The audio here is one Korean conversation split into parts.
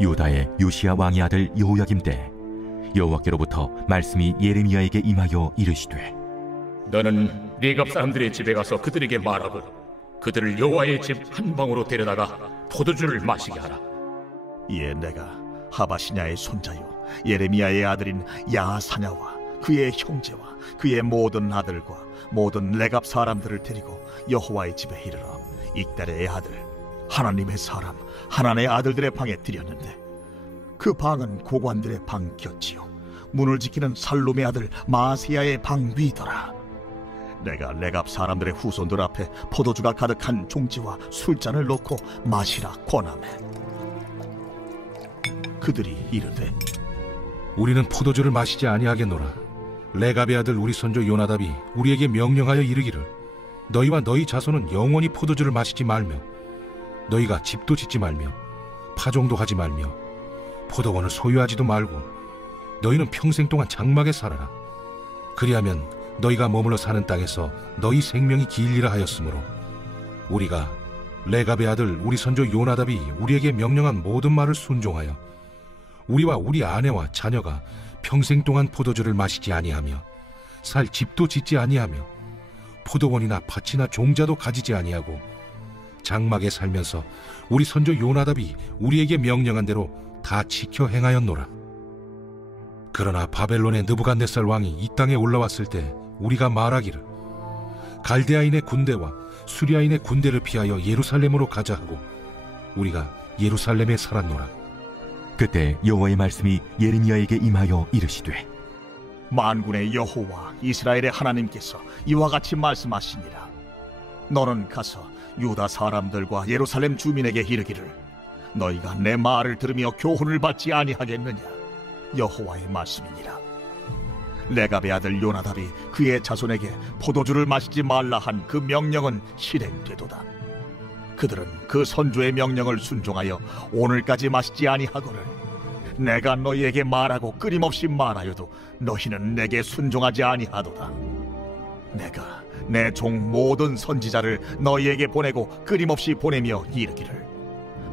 유다의 요시야 왕의 아들 여호야김 때 여호와께로부터 말씀이 예레미야에게 임하여 이르시되, 너는 네갑 사람들의 집에 가서 그들에게 말하고 그들을 여호와의 집 한 방으로 데려다가 포도주를 마시게 하라. 이에 내가 하바시냐의 손자요 예레미야의 아들인 야사냐와 그의 형제와 그의 모든 아들과 모든 레갑 사람들을 데리고 여호와의 집에 이르러 익달의 아들 하나님의 사람 하나님의 아들들의 방에 들였는데, 그 방은 고관들의 방 곁이요 문을 지키는 살룸의 아들 마세야의 방 위더라. 내가 레갑 사람들의 후손들 앞에 포도주가 가득한 종지와 술잔을 놓고 마시라 권하매, 그들이 이르되, 우리는 포도주를 마시지 아니하겠노라. 레갑의 아들 우리 선조 요나답이 우리에게 명령하여 이르기를, 너희와 너희 자손은 영원히 포도주를 마시지 말며 너희가 집도 짓지 말며 파종도 하지 말며 포도원을 소유하지도 말고 너희는 평생 동안 장막에 살아라. 그리하면 너희가 머물러 사는 땅에서 너희 생명이 길리라 하였으므로 우리가 레갑의 아들 우리 선조 요나답이 우리에게 명령한 모든 말을 순종하여 우리와 우리 아내와 자녀가 평생 동안 포도주를 마시지 아니하며 살 집도 짓지 아니하며 포도원이나 밭이나 종자도 가지지 아니하고 장막에 살면서 우리 선조 요나답이 우리에게 명령한 대로 다 지켜 행하였노라. 그러나 바벨론의 느부갓네살 왕이 이 땅에 올라왔을 때 우리가 말하기를, 갈대아인의 군대와 수리아인의 군대를 피하여 예루살렘으로 가자 하고 우리가 예루살렘에 살았노라. 그때 여호와의 말씀이 예레미야에게 임하여 이르시되, 만군의 여호와 이스라엘의 하나님께서 이와 같이 말씀하시니라. 너는 가서 유다 사람들과 예루살렘 주민에게 이르기를, 너희가 내 말을 들으며 교훈을 받지 아니하겠느냐. 여호와의 말씀이니라. 레갑의 아들 요나답이 그의 자손에게 포도주를 마시지 말라 한 그 명령은 실행되도다. 그들은 그 선조의 명령을 순종하여 오늘까지 마시지 아니하거늘 내가 너희에게 말하고 끊임없이 말하여도 너희는 내게 순종하지 아니하도다. 내가 내 종 모든 선지자를 너희에게 보내고 끊임없이 보내며 이르기를,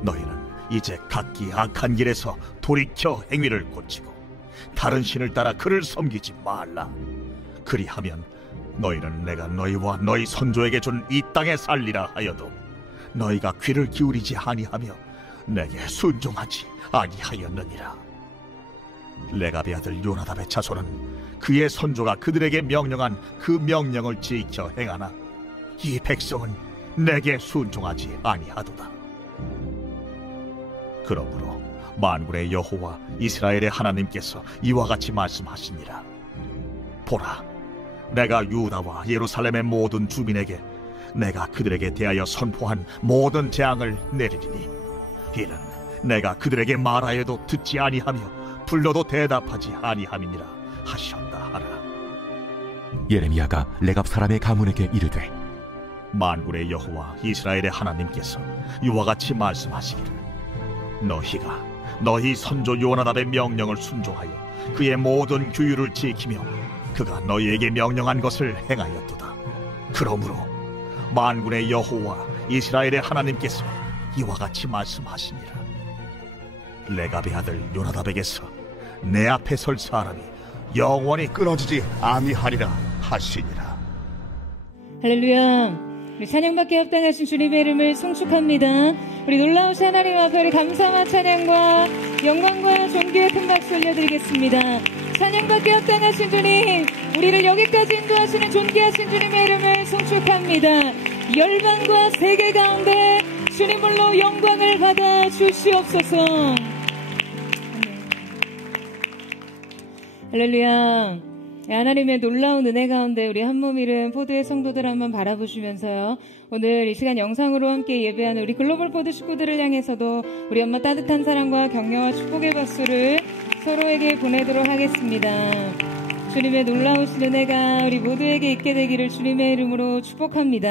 너희는 이제 각기 악한 길에서 돌이켜 행위를 고치고 다른 신을 따라 그를 섬기지 말라. 그리하면 너희는 내가 너희와 너희 선조에게 준 이 땅에 살리라 하여도 너희가 귀를 기울이지 아니하며 내게 순종하지 아니하였느니라. 레갑의 아들 요나답의 자손은 그의 선조가 그들에게 명령한 그 명령을 지켜 행하나 이 백성은 내게 순종하지 아니하도다. 그러므로 만군의 여호와 이스라엘의 하나님께서 이와 같이 말씀하시니라. 보라, 내가 유다와 예루살렘의 모든 주민에게 내가 그들에게 대하여 선포한 모든 재앙을 내리리니 이는 내가 그들에게 말하여도 듣지 아니하며 불러도 대답하지 아니함이니라 하셨다 하라. 예레미야가 레갑 사람의 가문에게 이르되, 만군의 여호와 이스라엘의 하나님께서 이와 같이 말씀하시기를, 너희가 너희 선조 요나답의 명령을 순종하여 그의 모든 규율을 지키며 그가 너희에게 명령한 것을 행하였도다. 그러므로 만군의 여호와 이스라엘의 하나님께서 이와 같이 말씀하시니라. 레갑의 아들 요나답에게서 내 앞에 설 사람이 영원히 끊어지지 아니하리라 하시니라. 할렐루야. 우리 찬양받게 합당하신 주님의 이름을 송축합니다. 우리 놀라우신 하나님 앞에 우리 감사와 찬양과 영광과 존귀의 큰 박수 올려드리겠습니다. 찬양받게 합당하신 주님, 우리를 여기까지 인도하시는 존귀하신 주님의 이름을 송축합니다. 열방과 세계 가운데 주님으로 영광을 받아 주시옵소서. 할렐루야. 하나님의 놀라운 은혜 가운데 우리 한몸일은 포도의 성도들 한번 바라보시면서요, 오늘 이 시간 영상으로 함께 예배하는 우리 글로벌 포도 식구들을 향해서도 우리 엄마 따뜻한 사랑과 격려와 축복의 박수를 서로에게 보내도록 하겠습니다. 주님의 놀라우신 은혜가 우리 모두에게 있게 되기를 주님의 이름으로 축복합니다.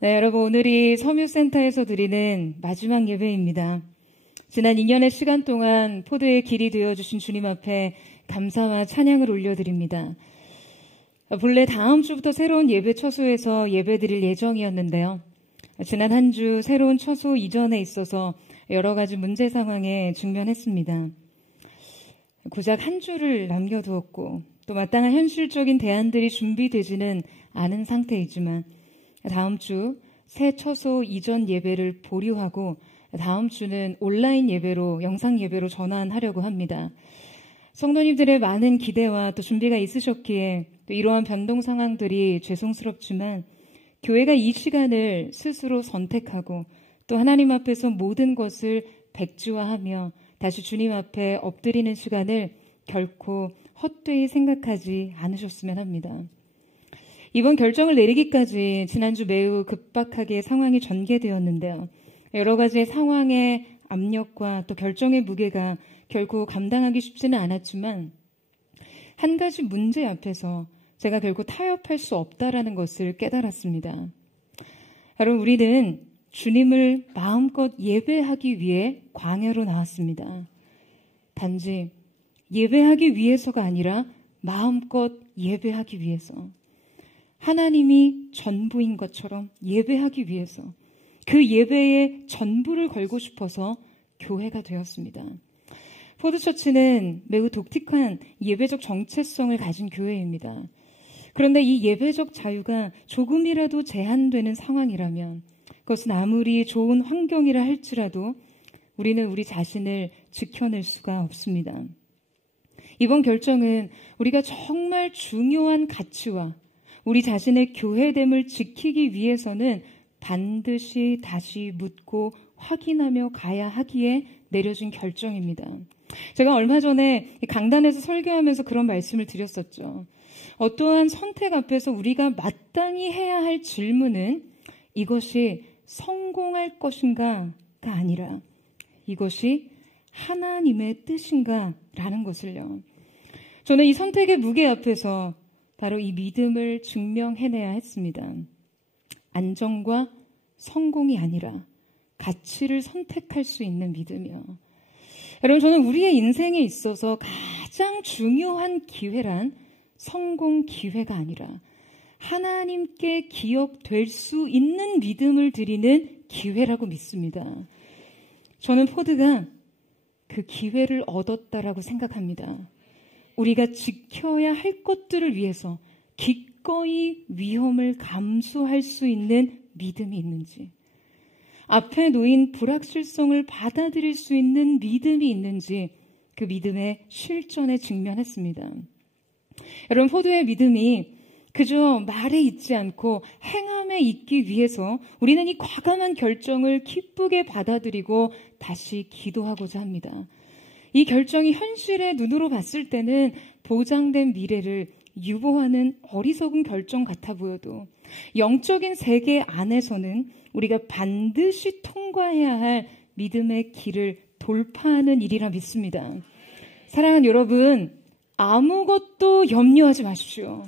네, 여러분, 오늘이 섬유센터에서 드리는 마지막 예배입니다. 지난 2년의 시간 동안 포도의 길이 되어주신 주님 앞에 감사와 찬양을 올려드립니다. 본래 다음 주부터 새로운 예배 처소에서 예배 드릴 예정이었는데요. 지난 한 주 새로운 처소 이전에 있어서 여러 가지 문제 상황에 직면했습니다. 고작 한 주를 남겨두었고 또 마땅한 현실적인 대안들이 준비되지는 않은 상태이지만 다음 주 새 처소 이전 예배를 보류하고 다음 주는 온라인 예배로 영상 예배로 전환하려고 합니다. 성도님들의 많은 기대와 또 준비가 있으셨기에 또 이러한 변동 상황들이 죄송스럽지만 교회가 이 시간을 스스로 선택하고 또 하나님 앞에서 모든 것을 백지화하며 다시 주님 앞에 엎드리는 시간을 결코 헛되이 생각하지 않으셨으면 합니다. 이번 결정을 내리기까지 지난주 매우 급박하게 상황이 전개되었는데요. 여러 가지의 상황의 압력과 또 결정의 무게가 결코 감당하기 쉽지는 않았지만 한 가지 문제 앞에서 제가 결코 타협할 수 없다라는 것을 깨달았습니다. 여러분, 우리는 주님을 마음껏 예배하기 위해 광야로 나왔습니다. 단지 예배하기 위해서가 아니라 마음껏 예배하기 위해서, 하나님이 전부인 것처럼 예배하기 위해서, 그 예배에 전부를 걸고 싶어서 교회가 되었습니다. 포드처치는 매우 독특한 예배적 정체성을 가진 교회입니다. 그런데 이 예배적 자유가 조금이라도 제한되는 상황이라면, 그것은 아무리 좋은 환경이라 할지라도 우리는 우리 자신을 지켜낼 수가 없습니다. 이번 결정은 우리가 정말 중요한 가치와 우리 자신의 교회됨을 지키기 위해서는 반드시 다시 묻고 확인하며 가야 하기에 내려진 결정입니다. 제가 얼마 전에 강단에서 설교하면서 그런 말씀을 드렸었죠. 어떠한 선택 앞에서 우리가 마땅히 해야 할 질문은 이것이 성공할 것인가가 아니라 이것이 하나님의 뜻인가 라는 것을요. 저는 이 선택의 무게 앞에서 바로 이 믿음을 증명해내야 했습니다. 안정과 성공이 아니라 가치를 선택할 수 있는 믿음이요. 여러분, 저는 우리의 인생에 있어서 가장 중요한 기회란 성공 기회가 아니라 하나님께 기억될 수 있는 믿음을 드리는 기회라고 믿습니다. 저는 포드가 그 기회를 얻었다라고 생각합니다. 우리가 지켜야 할 것들을 위해서 기꺼이 위험을 감수할 수 있는 믿음이 있는지, 앞에 놓인 불확실성을 받아들일 수 있는 믿음이 있는지 그 믿음의 실전에 직면했습니다. 여러분, 포드의 믿음이 그저 말에 있지 않고 행함에 있기 위해서 우리는 이 과감한 결정을 기쁘게 받아들이고 다시 기도하고자 합니다. 이 결정이 현실의 눈으로 봤을 때는 보장된 미래를 유보하는 어리석은 결정 같아 보여도 영적인 세계 안에서는 우리가 반드시 통과해야 할 믿음의 길을 돌파하는 일이라 믿습니다. 사랑하는 여러분, 아무것도 염려하지 마십시오.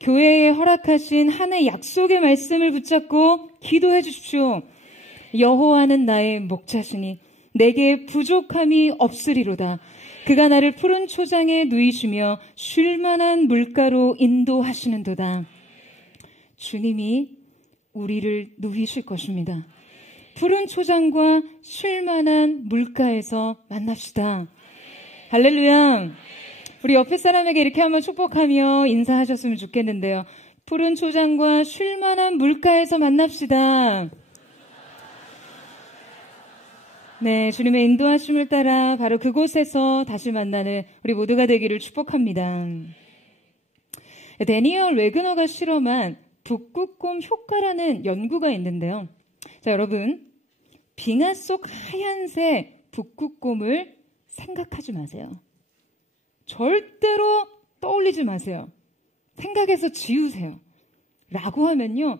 교회에 허락하신 한 해 약속의 말씀을 붙잡고 기도해 주십시오. 여호와는 나의 목자시니 내게 부족함이 없으리로다. 그가 나를 푸른 초장에 누이시며 쉴 만한 물가로 인도하시는도다. 주님이 우리를 누이실 것입니다. 푸른 초장과 쉴 만한 물가에서 만납시다. 할렐루야. 우리 옆에 사람에게 이렇게 한번 축복하며 인사하셨으면 좋겠는데요. 푸른 초장과 쉴 만한 물가에서 만납시다. 네, 주님의 인도하심을 따라 바로 그곳에서 다시 만나는 우리 모두가 되기를 축복합니다. 데니얼 웨그너가 실험한 북극곰 효과라는 연구가 있는데요. 자, 여러분, 빙하 속 하얀색 북극곰을 생각하지 마세요. 절대로 떠올리지 마세요. 생각해서 지우세요. 라고 하면요,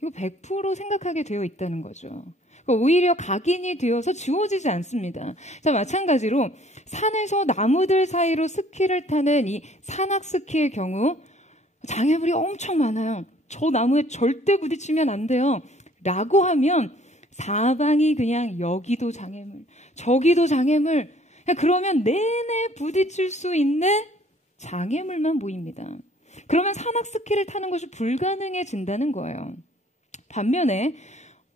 이거 100% 생각하게 되어 있다는 거죠. 오히려 각인이 되어서 지워지지 않습니다. 자, 마찬가지로 산에서 나무들 사이로 스키를 타는 이 산악 스키의 경우 장애물이 엄청 많아요. 저 나무에 절대 부딪히면 안 돼요. 라고 하면 사방이 그냥 여기도 장애물, 저기도 장애물, 그러면 내내 부딪힐 수 있는 장애물만 보입니다. 그러면 산악 스키를 타는 것이 불가능해진다는 거예요. 반면에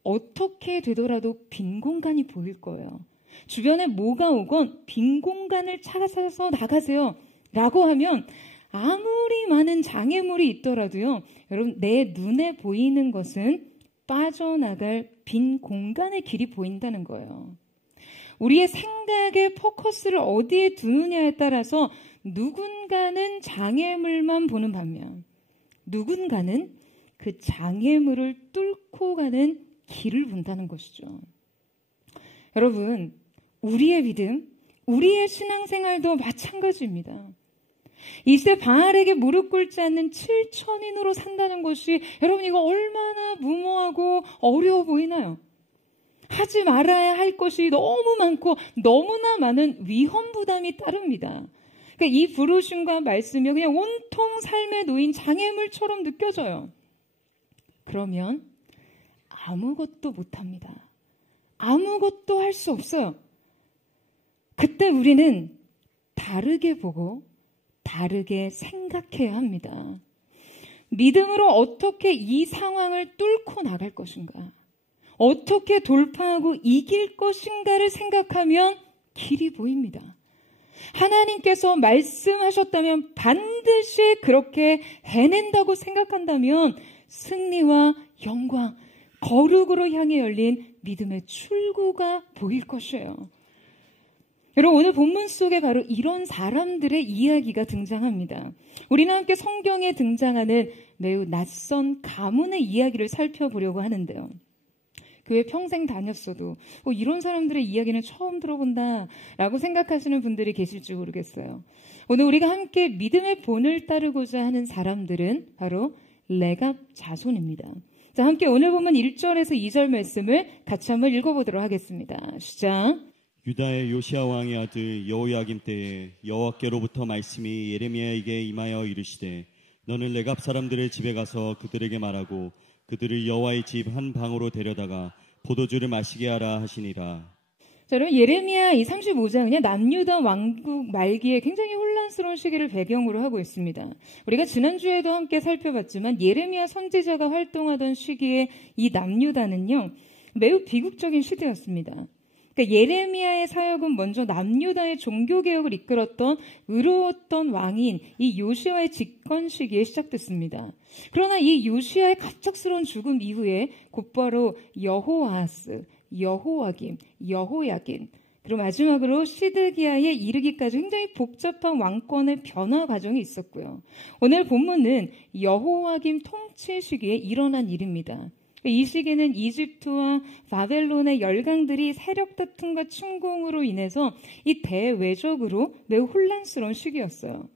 어떻게 되더라도 빈 공간이 보일 거예요. 주변에 뭐가 오건 빈 공간을 찾아서 나가세요 라고 하면 아무리 많은 장애물이 있더라도요, 여러분, 내 눈에 보이는 것은 빠져나갈 빈 공간의 길이 보인다는 거예요. 우리의 생각의 포커스를 어디에 두느냐에 따라서 누군가는 장애물만 보는 반면 누군가는 그 장애물을 뚫고 가는 길을 본다는 것이죠. 여러분, 우리의 믿음, 우리의 신앙생활도 마찬가지입니다. 이 시대 바알에게 무릎 꿇지 않는 7천인으로 산다는 것이 여러분 이거 얼마나 무모하고 어려워 보이나요? 하지 말아야 할 것이 너무 많고 너무나 많은 위험 부담이 따릅니다. 그러니까 이 부르심과 말씀이 그냥 온통 삶에 놓인 장애물처럼 느껴져요. 그러면 아무것도 못합니다. 아무것도 할 수 없어요. 그때 우리는 다르게 보고 다르게 생각해야 합니다. 믿음으로 어떻게 이 상황을 뚫고 나갈 것인가? 어떻게 돌파하고 이길 것인가를 생각하면 길이 보입니다. 하나님께서 말씀하셨다면 반드시 그렇게 해낸다고 생각한다면 승리와 영광, 거룩으로 향해 열린 믿음의 출구가 보일 것이에요. 여러분, 오늘 본문 속에 바로 이런 사람들의 이야기가 등장합니다. 우리는 함께 성경에 등장하는 매우 낯선 가문의 이야기를 살펴보려고 하는데요. 교회 평생 다녔어도 이런 사람들의 이야기는 처음 들어본다라고 생각하시는 분들이 계실지 모르겠어요. 오늘 우리가 함께 믿음의 본을 따르고자 하는 사람들은 바로 레갑 자손입니다. 자, 함께 오늘 보면 1절에서 2절 말씀을 같이 한번 읽어보도록 하겠습니다. 시작. 유다의 요시야 왕의 아들 여호야김 때에 여호와께로부터 말씀이 예레미야에게 임하여 이르시되 너는 레갑 사람들의 집에 가서 그들에게 말하고 그들을 여호와의 집 한 방으로 데려다가 포도주를 마시게 하라 하시니라. 자, 여러분, 예레미야 이 35장은요, 남유다 왕국 말기에 굉장히 혼란스러운 시기를 배경으로 하고 있습니다. 우리가 지난주에도 함께 살펴봤지만 예레미야 선지자가 활동하던 시기에 이 남유다는요, 매우 비극적인 시대였습니다. 그러니까 예레미야의 사역은 먼저 남유다의 종교개혁을 이끌었던 의로웠던 왕인 이 요시아의 집권 시기에 시작됐습니다. 그러나 이 요시아의 갑작스러운 죽음 이후에 곧바로 여호아하스, 여호와김, 여호야긴, 그리고 마지막으로 시드기야에 이르기까지 굉장히 복잡한 왕권의 변화 과정이 있었고요. 오늘 본문은 여호와김 통치 시기에 일어난 일입니다. 이 시기는 이집트와 바벨론의 열강들이 세력 다툼과 침공으로 인해서 이 대외적으로 매우 혼란스러운 시기였어요.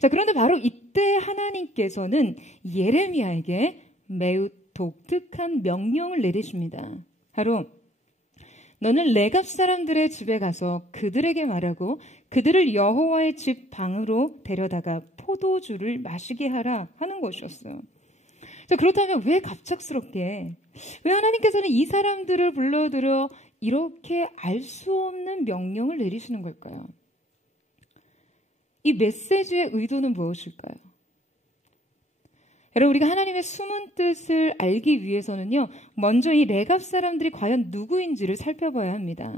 자, 그런데 바로 이때 하나님께서는 예레미야에게 매우 독특한 명령을 내리십니다. 바로 너는 레갑 사람들의 집에 가서 그들에게 말하고 그들을 여호와의 집 방으로 데려다가 포도주를 마시게 하라 하는 것이었어요. 자, 그렇다면 왜 갑작스럽게, 왜 하나님께서는 이 사람들을 불러들여 이렇게 알 수 없는 명령을 내리시는 걸까요? 이 메시지의 의도는 무엇일까요? 여러분, 우리가 하나님의 숨은 뜻을 알기 위해서는요, 먼저 이 레갑 사람들이 과연 누구인지를 살펴봐야 합니다.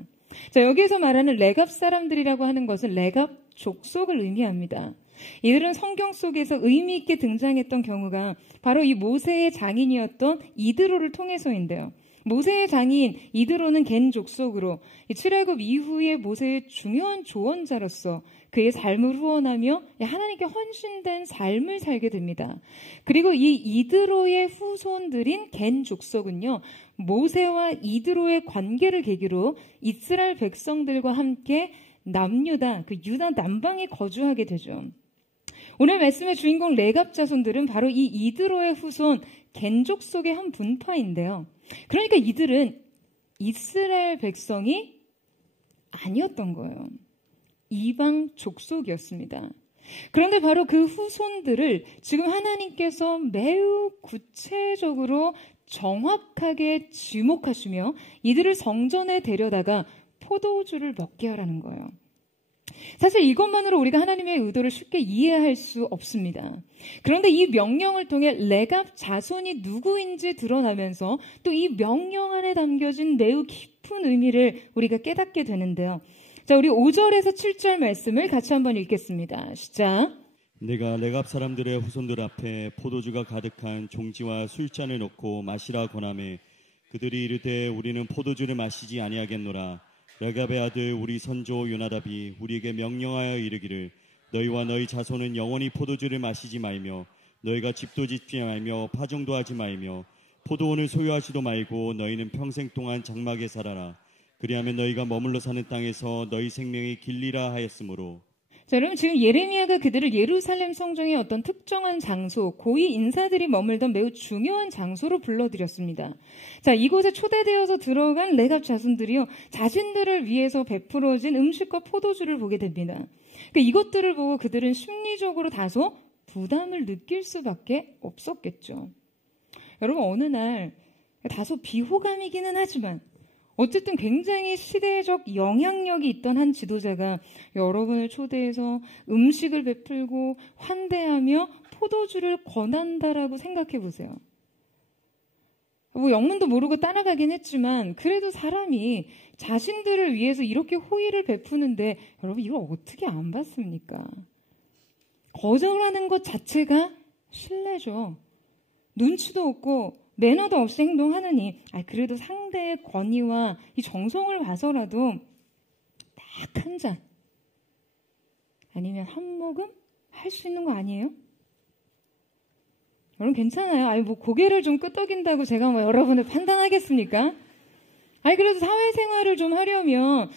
자, 여기에서 말하는 레갑 사람들이라고 하는 것은 레갑 족속을 의미합니다. 이들은 성경 속에서 의미 있게 등장했던 경우가 바로 이 모세의 장인이었던 이드로를 통해서인데요. 모세의 장인 이드로는 겐 족속으로 출애굽 이후에 모세의 중요한 조언자로서 그의 삶을 후원하며 하나님께 헌신된 삶을 살게 됩니다. 그리고 이 이드로의 후손들인 겐 족속은요, 모세와 이드로의 관계를 계기로 이스라엘 백성들과 함께 남유다, 그 유다 남방에 거주하게 되죠. 오늘 말씀의 주인공 레갑 자손들은 바로 이 이드로의 후손 겐 족속의 한 분파인데요. 그러니까 이들은 이스라엘 백성이 아니었던 거예요. 이방 족속이었습니다. 그런데 바로 그 후손들을 지금 하나님께서 매우 구체적으로 정확하게 지목하시며 이들을 성전에 데려다가 포도주를 먹게 하라는 거예요. 사실 이것만으로 우리가 하나님의 의도를 쉽게 이해할 수 없습니다. 그런데 이 명령을 통해 레갑 자손이 누구인지 드러나면서 또 이 명령 안에 담겨진 매우 깊은 의미를 우리가 깨닫게 되는데요. 자, 우리 5절에서 7절 말씀을 같이 한번 읽겠습니다. 시작. 내가 레갑 사람들의 후손들 앞에 포도주가 가득한 종지와 술잔을 놓고 마시라 권하매 그들이 이르되 우리는 포도주를 마시지 아니하겠노라. 레갑의 아들 우리 선조 요나답이 우리에게 명령하여 이르기를 너희와 너희 자손은 영원히 포도주를 마시지 말며 너희가 집도 짓지 말며 파종도 하지 말며 포도원을 소유하지도 말고 너희는 평생 동안 장막에 살아라. 그리하면 너희가 머물러 사는 땅에서 너희 생명이 길리라 하였으므로. 자, 여러분 지금 예레미야가 그들을 예루살렘 성전의 어떤 특정한 장소, 고위 인사들이 머물던 매우 중요한 장소로 불러들였습니다. 자, 이곳에 초대되어서 들어간 레갑 자손들이요, 자신들을 위해서 베풀어진 음식과 포도주를 보게 됩니다. 그러니까 이것들을 보고 그들은 심리적으로 다소 부담을 느낄 수밖에 없었겠죠. 여러분 어느 날 다소 비호감이기는 하지만 어쨌든 굉장히 시대적 영향력이 있던 한 지도자가 여러분을 초대해서 음식을 베풀고 환대하며 포도주를 권한다라고 생각해 보세요. 뭐 영문도 모르고 따라가긴 했지만 그래도 사람이 자신들을 위해서 이렇게 호의를 베푸는데 여러분 이걸 어떻게 안 받습니까? 거절하는 것 자체가 신뢰죠. 눈치도 없고 매너도 없이 행동하느니 그래도 상대의 권위와 이 정성을 봐서라도 딱 한 잔 아니면 한 모금 할 수 있는 거 아니에요? 여러분 괜찮아요. 뭐 고개를 좀 끄덕인다고 제가 뭐 여러분을 판단하겠습니까? 그래도 사회생활을 좀 하려면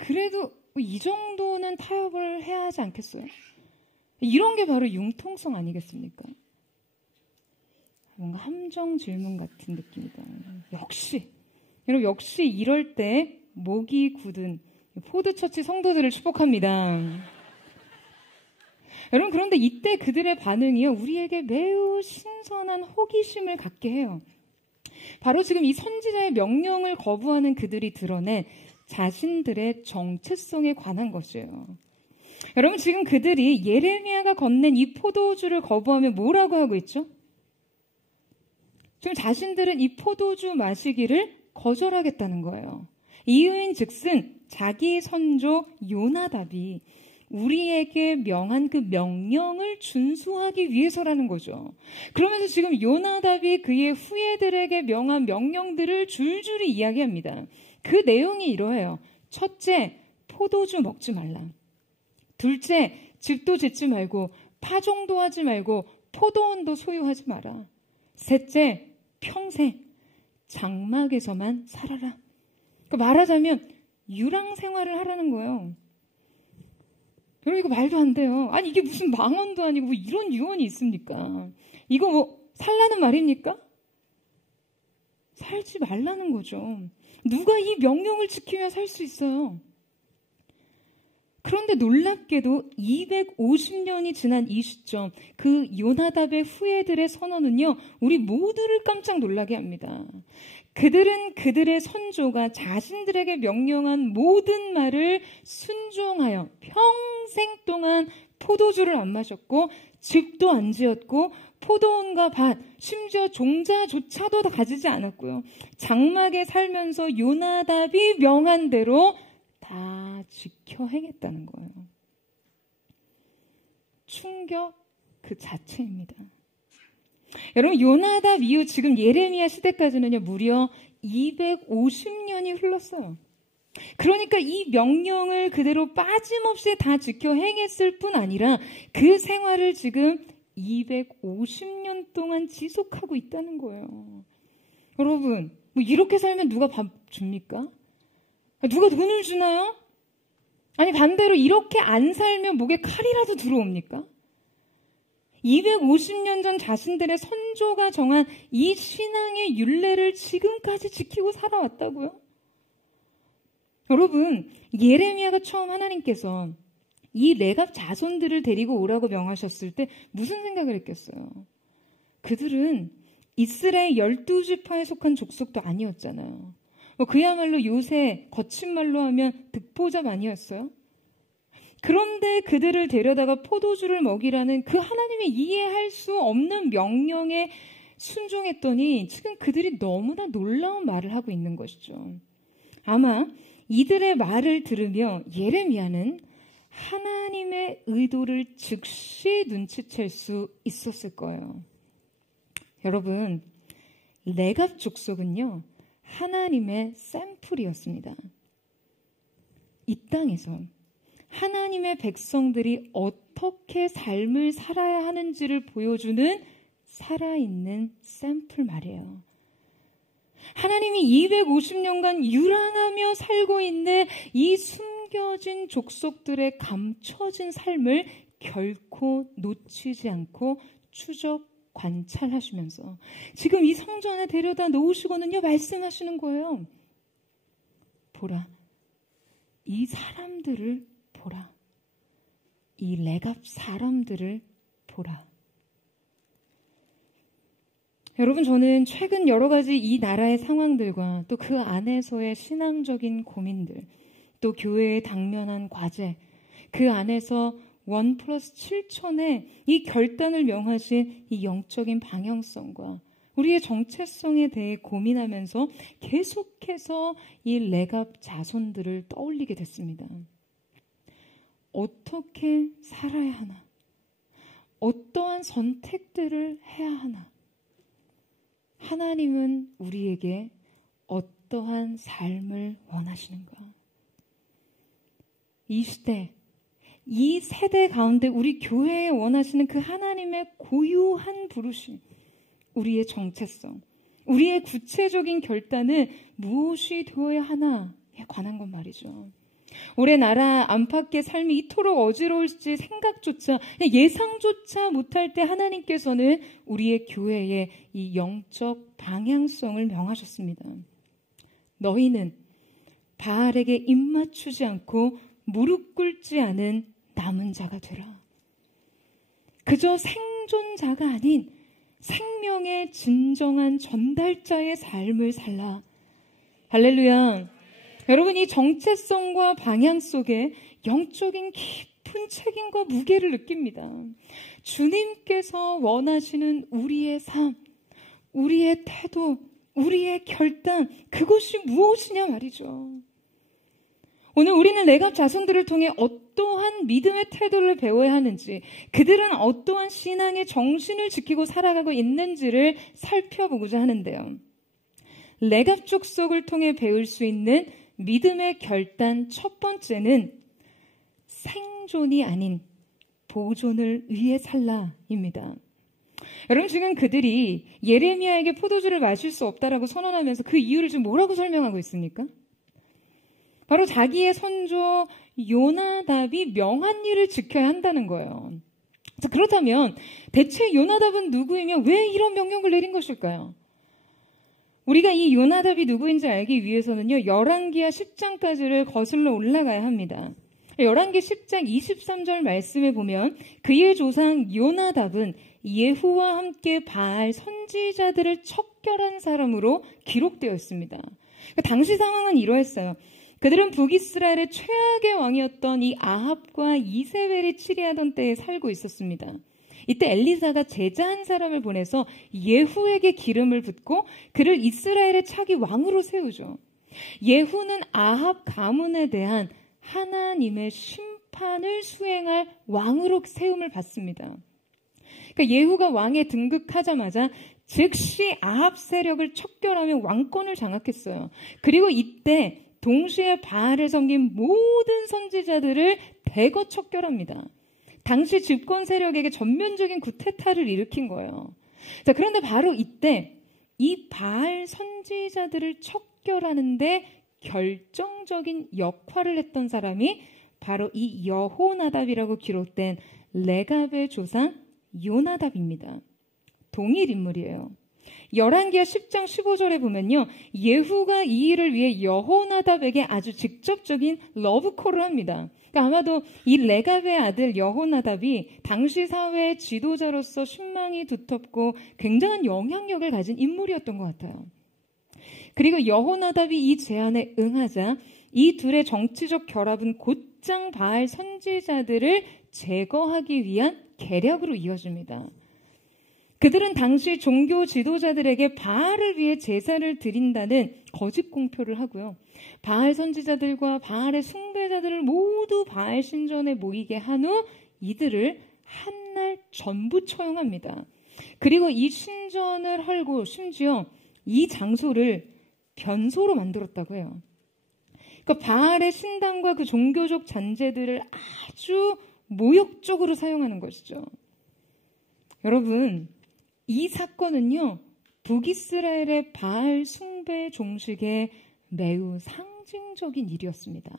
그래도 이 정도는 타협을 해야 하지 않겠어요? 이런 게 바로 융통성 아니겠습니까? 뭔가 함정 질문 같은 느낌이다. 여러분 역시 이럴 때 목이 굳은 포드처치 성도들을 축복합니다. 여러분 그런데 이때 그들의 반응이요 우리에게 매우 신선한 호기심을 갖게 해요. 바로 지금 이 선지자의 명령을 거부하는 그들이 드러낸 자신들의 정체성에 관한 것이에요. 여러분 지금 그들이 예레미야가 건넨 이 포도주를 거부하며 뭐라고 하고 있죠? 지금 자신들은 이 포도주 마시기를 거절하겠다는 거예요. 이유인즉슨 자기 선조 요나답이 우리에게 명한 그 명령을 준수하기 위해서라는 거죠. 그러면서 지금 요나답이 그의 후예들에게 명한 명령들을 줄줄이 이야기합니다. 그 내용이 이러해요. 첫째, 포도주 먹지 말라. 둘째, 집도 짓지 말고 파종도 하지 말고 포도원도 소유하지 마라. 셋째, 평생 장막에서만 살아라. 그러니까 말하자면 유랑 생활을 하라는 거예요. 여러분 이거 말도 안 돼요. 이게 무슨 망언도 아니고 뭐 이런 유언이 있습니까? 이거 뭐 살라는 말입니까? 살지 말라는 거죠. 누가 이 명령을 지키며 살 수 있어요? 그런데 놀랍게도 250년이 지난 이 시점 그 요나답의 후예들의 선언은요 우리 모두를 깜짝 놀라게 합니다. 그들은 그들의 선조가 자신들에게 명령한 모든 말을 순종하여 평생 동안 포도주를 안 마셨고 집도 안 지었고 포도원과 밭, 심지어 종자조차도 가지지 않았고요. 장막에 살면서 요나답이 명한 대로 다 지켜 행했다는 거예요. 충격 그 자체입니다. 여러분 요나답 이후 지금 예레미야 시대까지는요 무려 250년이 흘렀어요. 그러니까 이 명령을 그대로 빠짐없이 다 지켜 행했을 뿐 아니라 그 생활을 지금 250년 동안 지속하고 있다는 거예요. 여러분 뭐 이렇게 살면 누가 밥 줍니까? 누가 돈을 주나요? 반대로 이렇게 안 살면 목에 칼이라도 들어옵니까? 250년 전 자신들의 선조가 정한 이 신앙의 율례를 지금까지 지키고 살아왔다고요? 여러분, 예레미야가 처음 하나님께서 이 레갑 자손들을 데리고 오라고 명하셨을 때 무슨 생각을 했겠어요? 그들은 이스라엘 12지파에 속한 족속도 아니었잖아요. 그야말로 요새 거친 말로 하면 득보잡 아니었어요? 그런데 그들을 데려다가 포도주를 먹이라는 그 하나님의 이해할 수 없는 명령에 순종했더니 지금 그들이 너무나 놀라운 말을 하고 있는 것이죠. 아마 이들의 말을 들으며 예레미야는 하나님의 의도를 즉시 눈치챌 수 있었을 거예요. 여러분, 레갑 족속은요, 하나님의 샘플이었습니다. 이 땅에서 하나님의 백성들이 어떻게 삶을 살아야 하는지를 보여주는 살아있는 샘플 말이에요. 하나님이 250년간 유랑하며 살고 있는 이 숨겨진 족속들의 감춰진 삶을 결코 놓치지 않고 추적 관찰하시면서 지금 이 성전 안에 데려다 놓으시고는요 말씀하시는 거예요. 보라, 이 사람들을 보라. 이 레갑 사람들을 보라. 여러분, 저는 최근 여러 가지 이 나라의 상황들과 또 그 안에서의 신앙적인 고민들, 또 교회에 당면한 과제, 그 안에서 1+7천의 이 결단을 명하신 이 영적인 방향성과 우리의 정체성에 대해 고민하면서 계속해서 이 레갑 자손들을 떠올리게 됐습니다. 어떻게 살아야 하나? 어떠한 선택들을 해야 하나? 하나님은 우리에게 어떠한 삶을 원하시는가? 이 시대, 이 세대 가운데 우리 교회에 원하시는 그 하나님의 고유한 부르심, 우리의 정체성, 우리의 구체적인 결단은 무엇이 되어야 하나에 관한 것 말이죠. 올해 나라 안팎의 삶이 이토록 어지러울지 생각조차, 예상조차 못할 때 하나님께서는 우리의 교회에 이 영적 방향성을 명하셨습니다. 너희는 바알에게 입맞추지 않고 무릎 꿇지 않은 남은 자가 되라. 그저 생존자가 아닌 생명의 진정한 전달자의 삶을 살라. 할렐루야. 여러분, 이 정체성과 방향 속에 영적인 깊은 책임과 무게를 느낍니다. 주님께서 원하시는 우리의 삶, 우리의 태도, 우리의 결단, 그것이 무엇이냐 말이죠. 오늘 우리는 레갑 자손들을 통해 어떠한 믿음의 태도를 배워야 하는지, 그들은 어떠한 신앙의 정신을 지키고 살아가고 있는지를 살펴보고자 하는데요. 레갑 족속을 통해 배울 수 있는 믿음의 결단 첫 번째는 생존이 아닌 보존을 위해 살라입니다. 여러분, 지금 그들이 예레미야에게 포도주를 마실 수 없다라고 선언하면서 그 이유를 지금 뭐라고 설명하고 있습니까? 바로 자기의 선조 요나답이 명한 일을 지켜야 한다는 거예요. 자, 그렇다면 대체 요나답은 누구이며 왜 이런 명령을 내린 것일까요? 우리가 이 요나답이 누구인지 알기 위해서는요, 열왕기하 10장까지를 거슬러 올라가야 합니다. 열왕기 10장 23절 말씀에 보면 그의 조상 요나답은 예후와 함께 바알 선지자들을 척결한 사람으로 기록되어 있습니다. 당시 상황은 이러했어요. 그들은 북이스라엘의 최악의 왕이었던 이 아합과 이세벨이 치리하던 때에 살고 있었습니다. 이때 엘리사가 제자 한 사람을 보내서 예후에게 기름을 붓고 그를 이스라엘의 차기 왕으로 세우죠. 예후는 아합 가문에 대한 하나님의 심판을 수행할 왕으로 세움을 받습니다. 그러니까 예후가 왕에 등극하자마자 즉시 아합 세력을 척결하며 왕권을 장악했어요. 그리고 이때 동시에 바알을 섬긴 모든 선지자들을 대거 척결합니다. 당시 집권 세력에게 전면적인 쿠데타를 일으킨 거예요. 자, 그런데 바로 이때 이 바알 선지자들을 척결하는데 결정적인 역할을 했던 사람이 바로 이 여호나답이라고 기록된 레갑의 조상 요나답입니다. 동일 인물이에요. 열왕기하 10장 15절에 보면요, 예후가 이 일을 위해 여호나답에게 아주 직접적인 러브콜을 합니다. 그러니까 아마도 이 레갑의 아들 여호나답이 당시 사회의 지도자로서 신망이 두텁고 굉장한 영향력을 가진 인물이었던 것 같아요. 그리고 여호나답이 이 제안에 응하자 이 둘의 정치적 결합은 곧장 바알 선지자들을 제거하기 위한 계략으로 이어집니다. 그들은 당시 종교 지도자들에게 바알을 위해 제사를 드린다는 거짓 공표를 하고요. 바알 선지자들과 바알의 숭배자들을 모두 바알 신전에 모이게 한 후 이들을 한날 전부 처형합니다. 그리고 이 신전을 헐고 심지어 이 장소를 변소로 만들었다고 해요. 그러니까 바알의 신당과 그 종교적 잔재들을 아주 모욕적으로 사용하는 것이죠. 여러분, 이 사건은요, 북이스라엘의 바알 숭배 종식의 매우 상징적인 일이었습니다.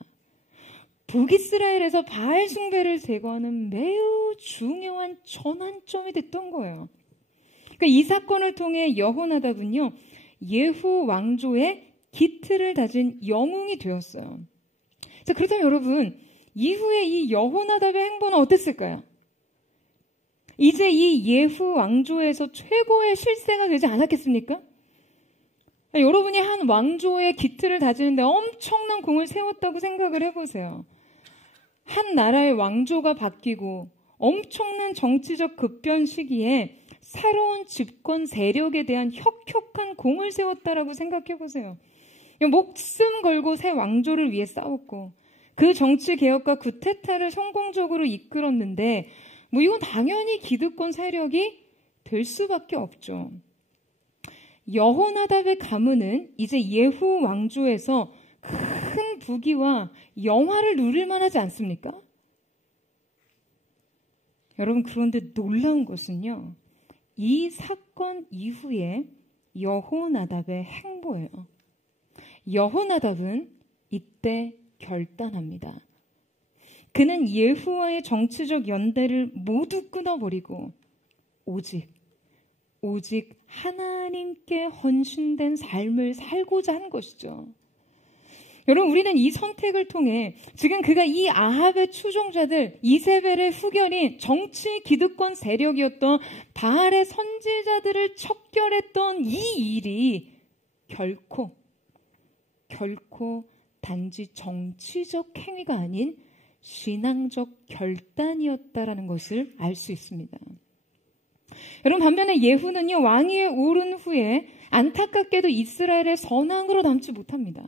북이스라엘에서 바알 숭배를 제거하는 매우 중요한 전환점이 됐던 거예요. 그러니까 이 사건을 통해 여호나답은요, 예후 왕조의 기틀을 다진 영웅이 되었어요. 자, 그렇다면 여러분, 이후에 이 여호나답의 행보는 어땠을까요? 이제 이 예후 왕조에서 최고의 실세가 되지 않았겠습니까? 여러분이 한 왕조의 기틀을 다지는데 엄청난 공을 세웠다고 생각을 해보세요. 한 나라의 왕조가 바뀌고 엄청난 정치적 급변 시기에 새로운 집권 세력에 대한 혁혁한 공을 세웠다라고 생각해보세요. 목숨 걸고 새 왕조를 위해 싸웠고 그 정치 개혁과 구테타를 성공적으로 이끌었는데 이건 당연히 기득권 세력이 될 수밖에 없죠. 여호나답의 가문은 이제 예후 왕조에서 큰 부귀와 영화를 누릴 만하지 않습니까? 여러분, 그런데 놀라운 것은요, 이 사건 이후에 여호나답의 행보예요. 여호나답은 이때 결단합니다. 그는 예후와의 정치적 연대를 모두 끊어버리고 오직 하나님께 헌신된 삶을 살고자 한 것이죠. 여러분, 우리는 이 선택을 통해 지금 그가 이 아합의 추종자들, 이세벨의 후견인 정치 기득권 세력이었던 바알의 선지자들을 척결했던 이 일이 결코 단지 정치적 행위가 아닌 신앙적 결단이었다라는 것을 알 수 있습니다. 여러분, 반면에 예후는요, 왕위에 오른 후에 안타깝게도 이스라엘의 선왕으로 남지 못합니다.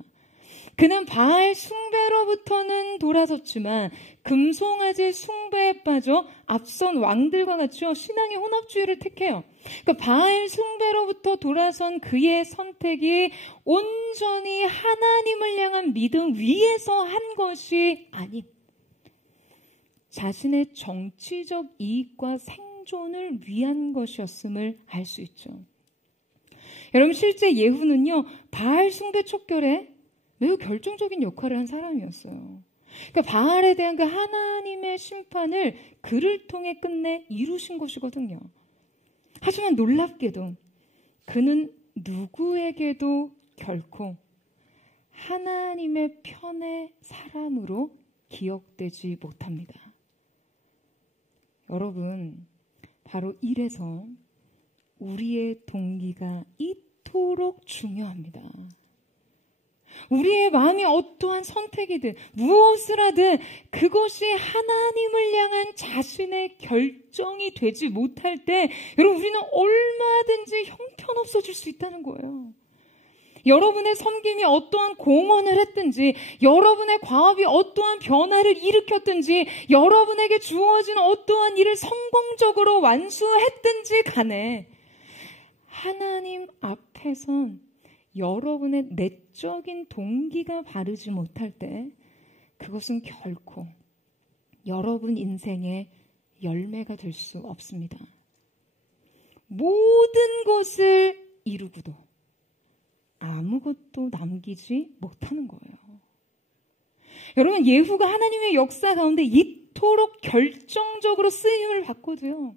그는 바알 숭배로부터는 돌아섰지만 금송아지 숭배에 빠져 앞선 왕들과 같이 신앙의 혼합주의를 택해요. 그러니까 바알 숭배로부터 돌아선 그의 선택이 온전히 하나님을 향한 믿음 위에서 한 것이 아닌 자신의 정치적 이익과 생존을 위한 것이었음을 알 수 있죠. 여러분, 실제 예후는요, 바알 숭배 척결에 매우 결정적인 역할을 한 사람이었어요. 그러니까 바알에 대한 그 하나님의 심판을 그를 통해 끝내 이루신 것이거든요. 하지만 놀랍게도 그는 누구에게도 결코 하나님의 편의 사람으로 기억되지 못합니다. 여러분, 바로 이래서 우리의 동기가 이토록 중요합니다. 우리의 마음이 어떠한 선택이든 무엇을 하든 그것이 하나님을 향한 자신의 결정이 되지 못할 때 여러분, 우리는 얼마든지 형편없어질 수 있다는 거예요. 여러분의 섬김이 어떠한 공헌을 했든지, 여러분의 과업이 어떠한 변화를 일으켰든지, 여러분에게 주어진 어떠한 일을 성공적으로 완수했든지 간에 하나님 앞에선 여러분의 내적인 동기가 바르지 못할 때 그것은 결코 여러분 인생의 열매가 될 수 없습니다. 모든 것을 이루고도 아무것도 남기지 못하는 거예요. 여러분, 예후가 하나님의 역사 가운데 이토록 결정적으로 쓰임을 받고도요,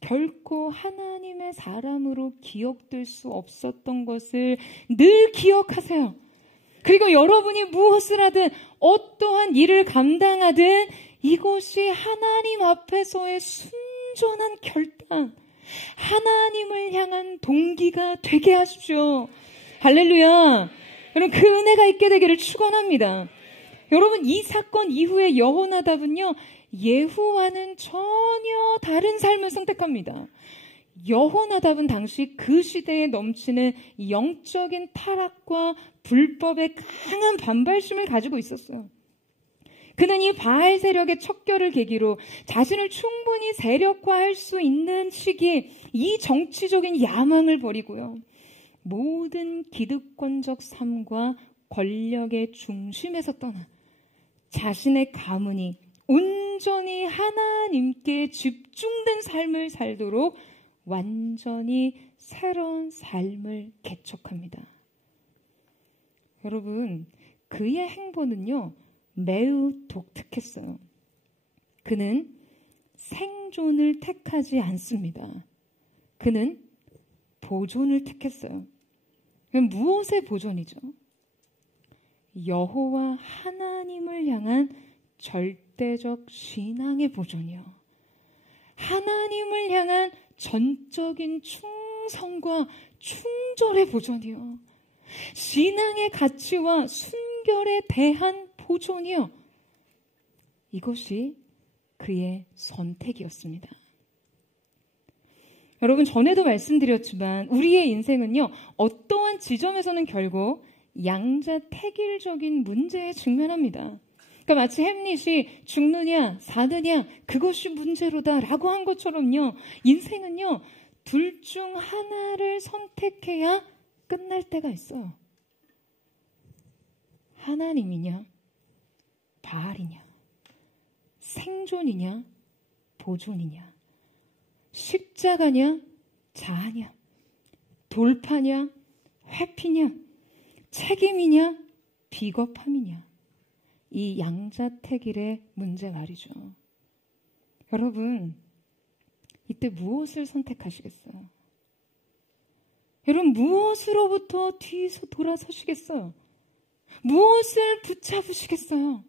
결코 하나님의 사람으로 기억될 수 없었던 것을 늘 기억하세요. 그리고 여러분이 무엇을 하든 어떠한 일을 감당하든 이것이 하나님 앞에서의 순전한 결단, 하나님을 향한 동기가 되게 하십시오. 할렐루야. 여러분, 그 은혜가 있게 되기를 축원합니다. 여러분, 이 사건 이후에 여호나답은요, 예후와는 전혀 다른 삶을 선택합니다. 여호나답은 당시 그 시대에 넘치는 영적인 타락과 불법에 강한 반발심을 가지고 있었어요. 그는 이 바알 세력의 척결을 계기로 자신을 충분히 세력화할 수 있는 시기에 이 정치적인 야망을 버리고요, 모든 기득권적 삶과 권력의 중심에서 떠나 자신의 가문이 온전히 하나님께 집중된 삶을 살도록 완전히 새로운 삶을 개척합니다. 여러분, 그의 행보는요, 매우 독특했어요. 그는 생존을 택하지 않습니다. 그는 보존을 택했어요. 무엇의 보존이죠? 여호와 하나님을 향한 절대적 신앙의 보존이요, 하나님을 향한 전적인 충성과 충절의 보존이요, 신앙의 가치와 순결에 대한 보존이요, 이것이 그의 선택이었습니다. 여러분, 전에도 말씀드렸지만 우리의 인생은요, 어떠한 지점에서는 결국 양자택일적인 문제에 직면합니다. 그러니까 마치 햄릿이 죽느냐 사느냐 그것이 문제로다라고 한 것처럼요, 인생은요, 둘 중 하나를 선택해야 끝날 때가 있어요. 하나님이냐 바알이냐, 생존이냐 보존이냐, 십자가냐 자아냐, 돌파냐 회피냐, 책임이냐 비겁함이냐, 이 양자택일의 문제 말이죠. 여러분, 이때 무엇을 선택하시겠어요? 여러분, 무엇으로부터 뒤에서 돌아서시겠어요? 무엇을 붙잡으시겠어요?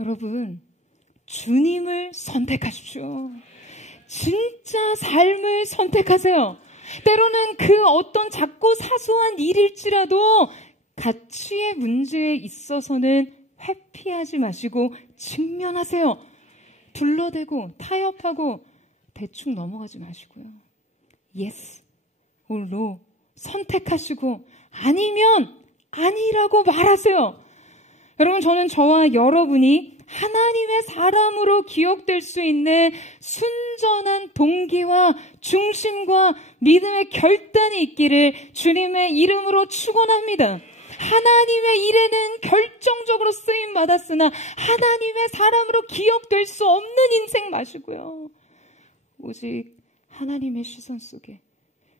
여러분, 주님을 선택하십시오. 진짜 삶을 선택하세요. 때로는 그 어떤 작고 사소한 일일지라도 가치의 문제에 있어서는 회피하지 마시고 직면하세요. 둘러대고 타협하고 대충 넘어가지 마시고요. Yes or no 선택하시고 아니면 아니라고 말하세요. 여러분, 저는 저와 여러분이 하나님의 사람으로 기억될 수 있는 순전한 동기와 중심과 믿음의 결단이 있기를 주님의 이름으로 축원합니다. 하나님의 일에는 결정적으로 쓰임 받았으나 하나님의 사람으로 기억될 수 없는 인생 마시고요, 오직 하나님의 시선 속에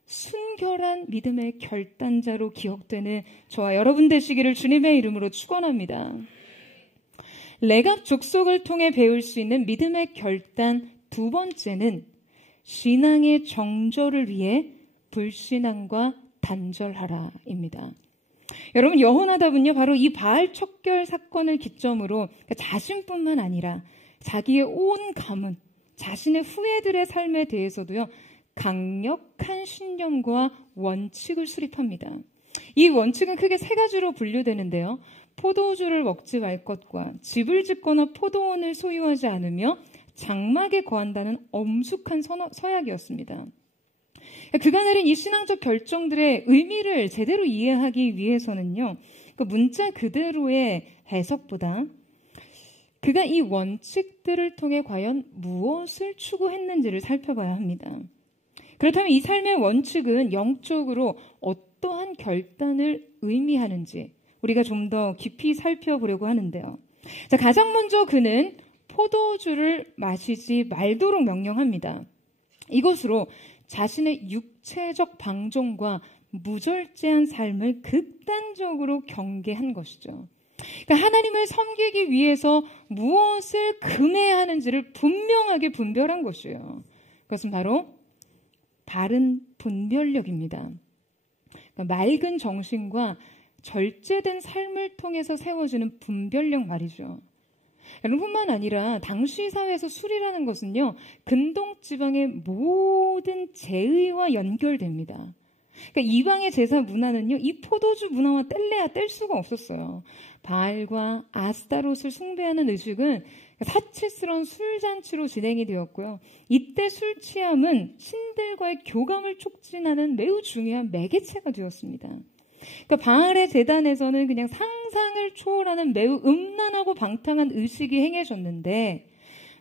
순결한 믿음의 결단자로 기억되는 저와 여러분 되시기를 주님의 이름으로 축원합니다. 레갑 족속을 통해 배울 수 있는 믿음의 결단 두 번째는 신앙의 정절을 위해 불신앙과 단절하라입니다. 여러분, 여호나답은요, 바로 이 바알 척결 사건을 기점으로 자신뿐만 아니라 자기의 온 가문, 자신의 후예들의 삶에 대해서도요, 강력한 신념과 원칙을 수립합니다. 이 원칙은 크게 세 가지로 분류되는데요. 포도주를 먹지 말 것과 집을 짓거나 포도원을 소유하지 않으며 장막에 거한다는 엄숙한 서약이었습니다. 그가 내린 이 신앙적 결정들의 의미를 제대로 이해하기 위해서는요, 그 문자 그대로의 해석보다 그가 이 원칙들을 통해 과연 무엇을 추구했는지를 살펴봐야 합니다. 그렇다면 이 삶의 원칙은 영적으로 어떠한 결단을 의미하는지 우리가 좀 더 깊이 살펴보려고 하는데요. 자, 가장 먼저 그는 포도주를 마시지 말도록 명령합니다. 이것으로 자신의 육체적 방종과 무절제한 삶을 극단적으로 경계한 것이죠. 그러니까 하나님을 섬기기 위해서 무엇을 금해야 하는지를 분명하게 분별한 것이에요. 그것은 바로 바른 분별력입니다. 그러니까 맑은 정신과 절제된 삶을 통해서 세워지는 분별력 말이죠. 뿐만 아니라 당시 사회에서 술이라는 것은요, 근동지방의 모든 제의와 연결됩니다. 그러니까 이방의 제사 문화는요, 이 포도주 문화와 뗄래야 뗄 수가 없었어요. 바알과 아스타롯을 숭배하는 의식은 사치스러운 술잔치로 진행이 되었고요. 이때 술 취함은 신들과의 교감을 촉진하는 매우 중요한 매개체가 되었습니다. 그러니까 바알의 제단에서는 그냥 상상을 초월하는 매우 음란하고 방탕한 의식이 행해졌는데,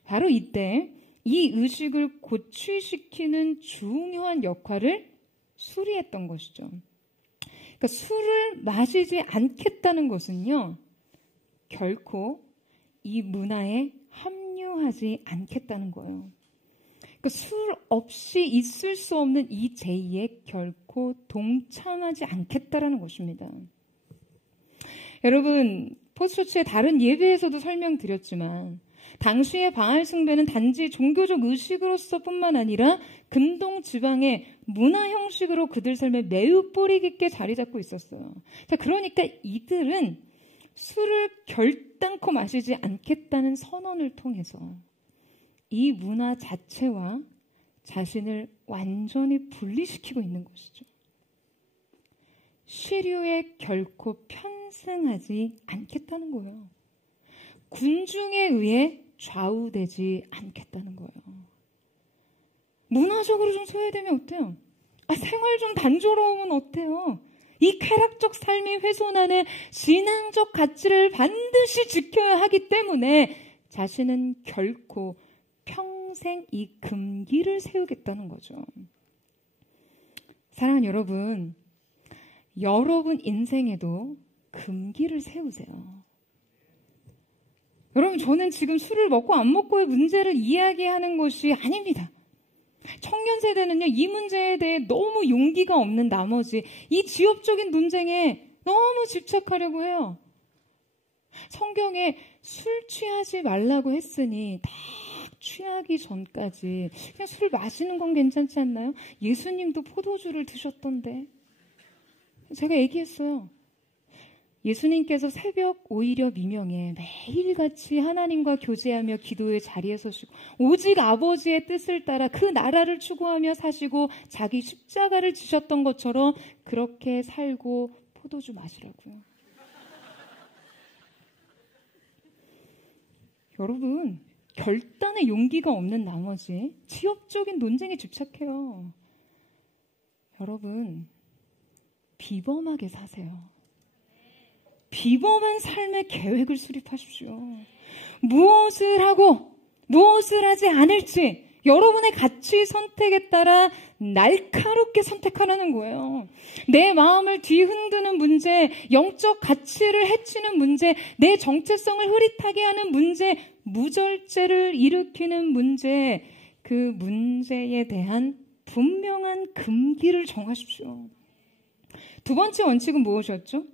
바로 이때 이 의식을 고취시키는 중요한 역할을 술이 했던 것이죠. 그러니까 술을 마시지 않겠다는 것은요, 결코 이 문화에 합류하지 않겠다는 거예요. 그러니까 술 없이 있을 수 없는 이 제의에 결코 동참하지 않겠다라는 것입니다. 여러분, 포스처치의 다른 예배에서도 설명드렸지만 당시의 바알 숭배는 단지 종교적 의식으로서 뿐만 아니라 근동 지방의 문화 형식으로 그들 삶에 매우 뿌리 깊게 자리 잡고 있었어요. 자, 그러니까 이들은 술을 결단코 마시지 않겠다는 선언을 통해서 이 문화 자체와 자신을 완전히 분리시키고 있는 것이죠. 시류에 결코 편승하지 않겠다는 거예요. 군중에 의해 좌우되지 않겠다는 거예요. 문화적으로 좀 소외되면 어때요? 생활 좀 단조로우면 어때요? 이 쾌락적 삶이 훼손하는 신앙적 가치를 반드시 지켜야 하기 때문에 자신은 결코 평생 이 금기를 세우겠다는 거죠. 사랑하는 여러분, 여러분 인생에도 금기를 세우세요. 여러분, 저는 지금 술을 먹고 안 먹고의 문제를 이야기하는 것이 아닙니다. 청년 세대는요, 이 문제에 대해 너무 용기가 없는 나머지 이 지엽적인 논쟁에 너무 집착하려고 해요. 성경에 술 취하지 말라고 했으니 딱 취하기 전까지 그냥 술을 마시는 건 괜찮지 않나요? 예수님도 포도주를 드셨던데. 제가 얘기했어요. 예수님께서 새벽 오히려 미명에 매일같이 하나님과 교제하며 기도의 자리에 서시고 오직 아버지의 뜻을 따라 그 나라를 추구하며 사시고 자기 십자가를 지셨던 것처럼 그렇게 살고 포도주 마시라고요. 여러분, 결단의 용기가 없는 나머지 지엽적인 논쟁에 집착해요. 여러분, 비범하게 사세요. 비범한 삶의 계획을 수립하십시오. 무엇을 하고 무엇을 하지 않을지 여러분의 가치 선택에 따라 날카롭게 선택하라는 거예요. 내 마음을 뒤흔드는 문제, 영적 가치를 해치는 문제, 내 정체성을 흐릿하게 하는 문제, 무절제를 일으키는 문제, 그 문제에 대한 분명한 금기를 정하십시오. 두 번째 원칙은 무엇이었죠?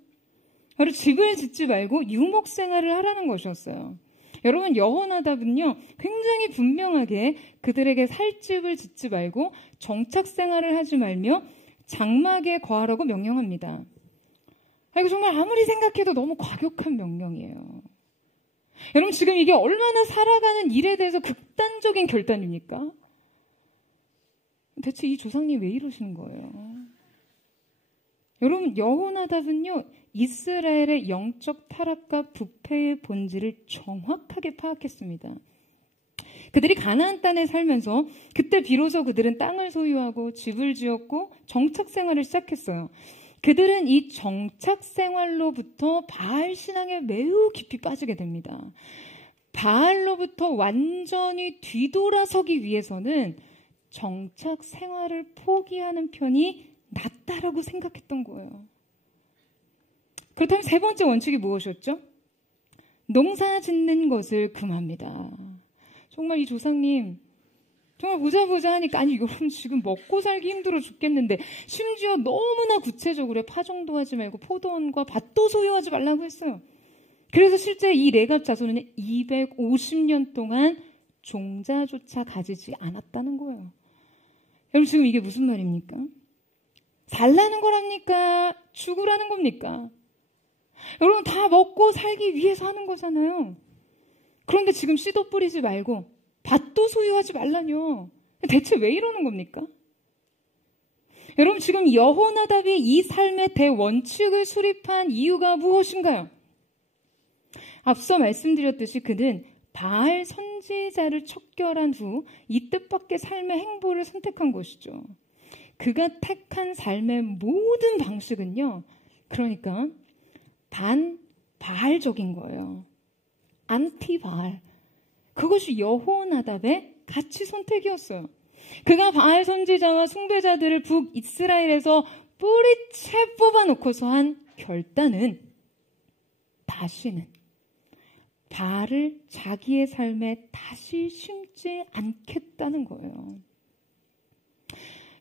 바로 집을 짓지 말고 유목 생활을 하라는 것이었어요. 여러분, 여호나답은요, 굉장히 분명하게 그들에게 살 집을 짓지 말고 정착 생활을 하지 말며 장막에 거하라고 명령합니다. 이거 정말 아무리 생각해도 너무 과격한 명령이에요. 여러분, 지금 이게 얼마나 살아가는 일에 대해서 극단적인 결단입니까? 대체 이 조상님 왜 이러시는 거예요? 여러분, 여호나답은요, 이스라엘의 영적 타락과 부패의 본질을 정확하게 파악했습니다. 그들이 가나안 땅에 살면서 그때 비로소 그들은 땅을 소유하고 집을 지었고 정착 생활을 시작했어요. 그들은 이 정착 생활로부터 바알 신앙에 매우 깊이 빠지게 됩니다. 바알로부터 완전히 뒤돌아서기 위해서는 정착 생활을 포기하는 편이 낫다라고 생각했던 거예요. 그렇다면 세 번째 원칙이 무엇이었죠? 농사 짓는 것을 금합니다. 정말 이 조상님 정말 보자 하니까 아니 여러분 지금 먹고 살기 힘들어 죽겠는데 심지어 너무나 구체적으로 파종도 하지 말고 포도원과 밭도 소유하지 말라고 했어요. 그래서 실제 이 레갑 자손은 250년 동안 종자조차 가지지 않았다는 거예요. 여러분 지금 이게 무슨 말입니까? 살라는 거랍니까? 죽으라는 겁니까? 여러분 다 먹고 살기 위해서 하는 거잖아요. 그런데 지금 씨도 뿌리지 말고 밭도 소유하지 말라뇨. 대체 왜 이러는 겁니까? 여러분, 지금 여호나답이 이 삶의 대원칙을 수립한 이유가 무엇인가요? 앞서 말씀드렸듯이 그는 바알 선지자를 척결한 후 이 뜻밖의 삶의 행보를 선택한 것이죠. 그가 택한 삶의 모든 방식은요, 그러니까 반바알적인 거예요. 안티바알. 그것이 여호나답의 가치 선택이었어요. 그가 바알 선지자와 숭배자들을 북이스라엘에서 뿌리채 뽑아놓고서 한 결단은 다시는 바알을 자기의 삶에 다시 심지 않겠다는 거예요.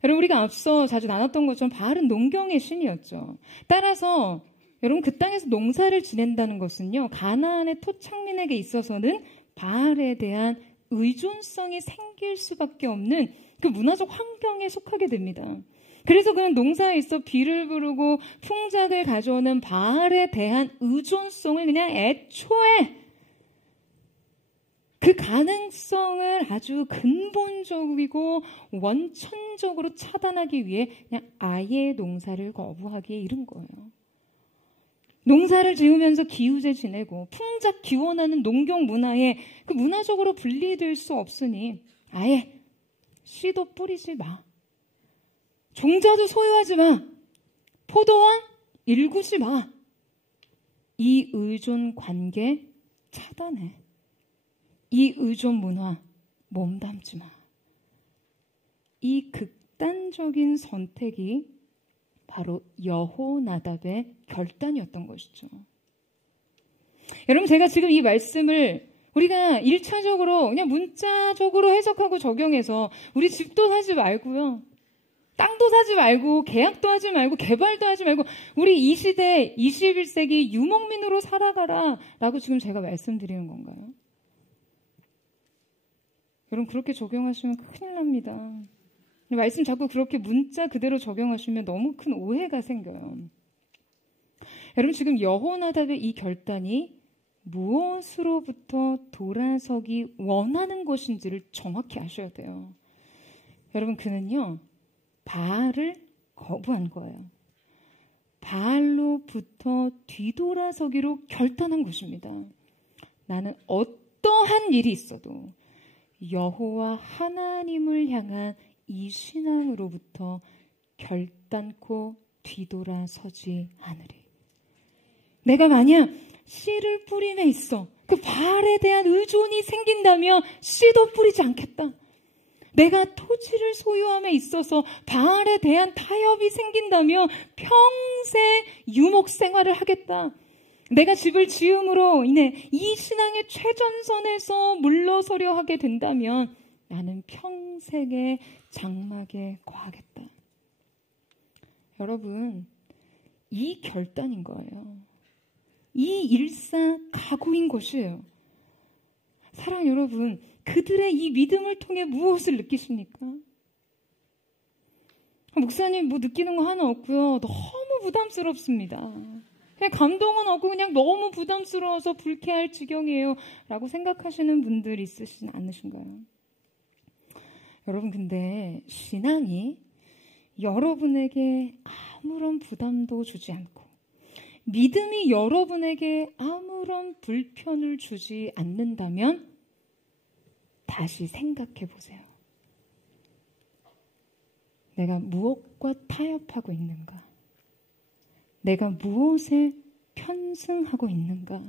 여러분, 우리가 앞서 자주 나눴던 것처럼 바알은 농경의 신이었죠. 따라서 여러분, 그 땅에서 농사를 지낸다는 것은요, 가나안의 토착민에게 있어서는 바알에 대한 의존성이 생길 수밖에 없는 그 문화적 환경에 속하게 됩니다. 그래서 그는 농사에 있어 비를 부르고 풍작을 가져오는 바알에 대한 의존성을 그냥 애초에 그 가능성을 아주 근본적이고 원천적으로 차단하기 위해 그냥 아예 농사를 거부하기에 이른 거예요. 농사를 지으면서 기우제 지내고 풍작 기원하는 농경 문화에 그 문화적으로 분리될 수 없으니 아예 씨도 뿌리지 마. 종자도 소유하지 마. 포도원 일구지 마. 이 의존 관계 차단해. 이 의존 문화 몸담지 마. 이 극단적인 선택이 바로 여호나답의 결단이었던 것이죠. 여러분, 제가 지금 이 말씀을 우리가 1차적으로 그냥 문자적으로 해석하고 적용해서 우리 집도 사지 말고요. 땅도 사지 말고 계약도 하지 말고 개발도 하지 말고 우리 이 시대 21세기 유목민으로 살아가라 라고 지금 제가 말씀드리는 건가요? 여러분, 그렇게 적용하시면 큰일 납니다. 말씀 자꾸 그렇게 문자 그대로 적용하시면 너무 큰 오해가 생겨요. 여러분, 지금 여호나답의 이 결단이 무엇으로부터 돌아서기 원하는 것인지를 정확히 아셔야 돼요. 여러분, 그는요, 바알을 거부한 거예요. 바알로부터 뒤돌아서기로 결단한 것입니다. 나는 어떠한 일이 있어도 여호와 하나님을 향한 이 신앙으로부터 결단코 뒤돌아서지 않으리. 내가 만약 씨를 뿌림에 있어 그 바알에 대한 의존이 생긴다면 씨도 뿌리지 않겠다. 내가 토지를 소유함에 있어서 바알에 대한 타협이 생긴다면 평생 유목 생활을 하겠다. 내가 집을 지음으로 인해 이 신앙의 최전선에서 물러서려 하게 된다면 나는 평생의 장막에 거하겠다. 여러분, 이 결단인 거예요. 이 일사각오인 것이에요. 사랑 여러분, 그들의 이 믿음을 통해 무엇을 느끼십니까? 목사님, 뭐 느끼는 거 하나 없고요. 너무 부담스럽습니다. 그냥 감동은 없고 그냥 너무 부담스러워서 불쾌할 지경이에요 라고 생각하시는 분들 있으시진 않으신가요? 여러분, 근데 신앙이 여러분에게 아무런 부담도 주지 않고 믿음이 여러분에게 아무런 불편을 주지 않는다면 다시 생각해 보세요. 내가 무엇과 타협하고 있는가? 내가 무엇에 편승하고 있는가?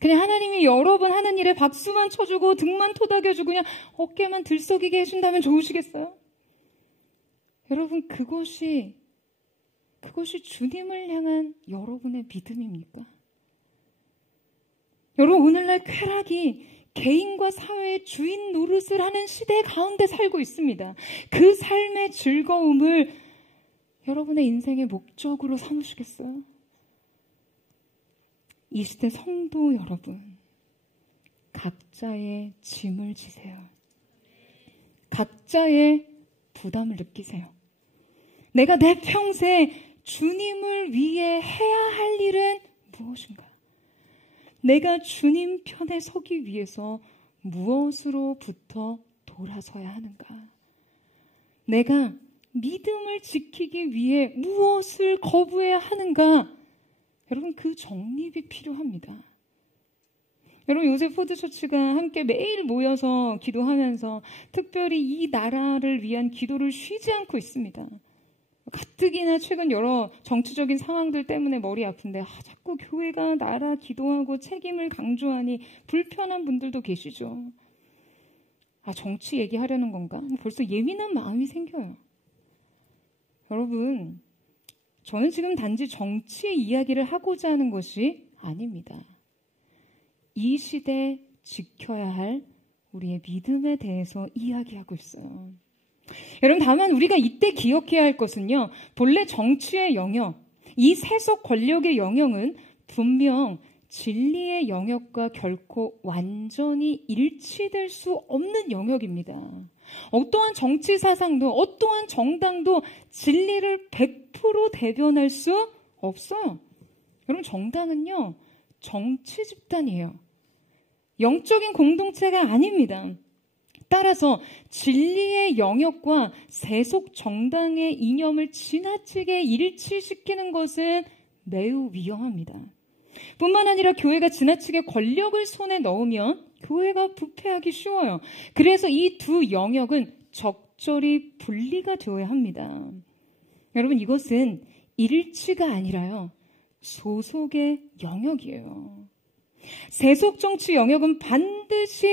그냥 하나님이 여러분 하는 일에 박수만 쳐주고 등만 토닥여주고 그냥 어깨만 들썩이게 해준다면 좋으시겠어요? 여러분, 그것이 주님을 향한 여러분의 믿음입니까? 여러분, 오늘날 쾌락이 개인과 사회의 주인 노릇을 하는 시대 가운데 살고 있습니다. 그 삶의 즐거움을 여러분의 인생의 목적으로 삼으시겠어요? 이 시대 성도 여러분, 각자의 짐을 지세요. 각자의 부담을 느끼세요. 내가 내 평생 주님을 위해 해야 할 일은 무엇인가? 내가 주님 편에 서기 위해서 무엇으로부터 돌아서야 하는가? 내가 믿음을 지키기 위해 무엇을 거부해야 하는가? 여러분, 그 정립이 필요합니다. 여러분, 요새 포드처치가 함께 매일 모여서 기도하면서 특별히 이 나라를 위한 기도를 쉬지 않고 있습니다. 가뜩이나 최근 여러 정치적인 상황들 때문에 머리 아픈데 자꾸 교회가 나라 기도하고 책임을 강조하니 불편한 분들도 계시죠. 정치 얘기하려는 건가? 벌써 예민한 마음이 생겨요. 여러분, 저는 지금 단지 정치의 이야기를 하고자 하는 것이 아닙니다. 이 시대에 지켜야 할 우리의 믿음에 대해서 이야기하고 있어요. 여러분, 다만 우리가 이때 기억해야 할 것은요, 본래 정치의 영역, 이 세속 권력의 영역은 분명 진리의 영역과 결코 완전히 일치될 수 없는 영역입니다. 어떠한 정치 사상도 어떠한 정당도 진리를 100% 대변할 수 없어요. 여러분, 정당은요, 정치 집단이에요. 영적인 공동체가 아닙니다. 따라서 진리의 영역과 세속 정당의 이념을 지나치게 일치시키는 것은 매우 위험합니다. 뿐만 아니라 교회가 지나치게 권력을 손에 넣으면 교회가 부패하기 쉬워요. 그래서 이 두 영역은 적절히 분리가 되어야 합니다. 여러분, 이것은 일치가 아니라요, 소속의 영역이에요. 세속 정치 영역은 반드시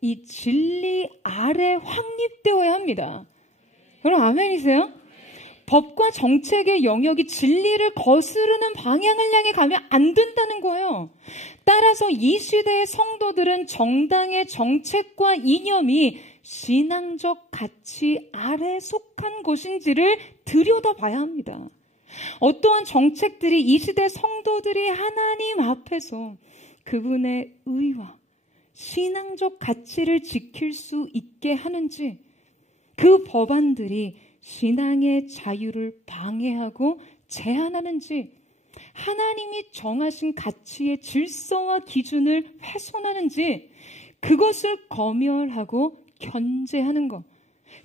이 진리 아래 확립되어야 합니다. 여러분, 아멘이세요? 법과 정책의 영역이 진리를 거스르는 방향을 향해 가면 안 된다는 거예요. 따라서 이 시대의 성도들은 정당의 정책과 이념이 신앙적 가치 아래 속한 것인지를 들여다봐야 합니다. 어떠한 정책들이 이 시대 성도들이 하나님 앞에서 그분의 의와 신앙적 가치를 지킬 수 있게 하는지, 그 법안들이 신앙의 자유를 방해하고 제한하는지, 하나님이 정하신 가치의 질서와 기준을 훼손하는지, 그것을 검열하고 견제하는 것,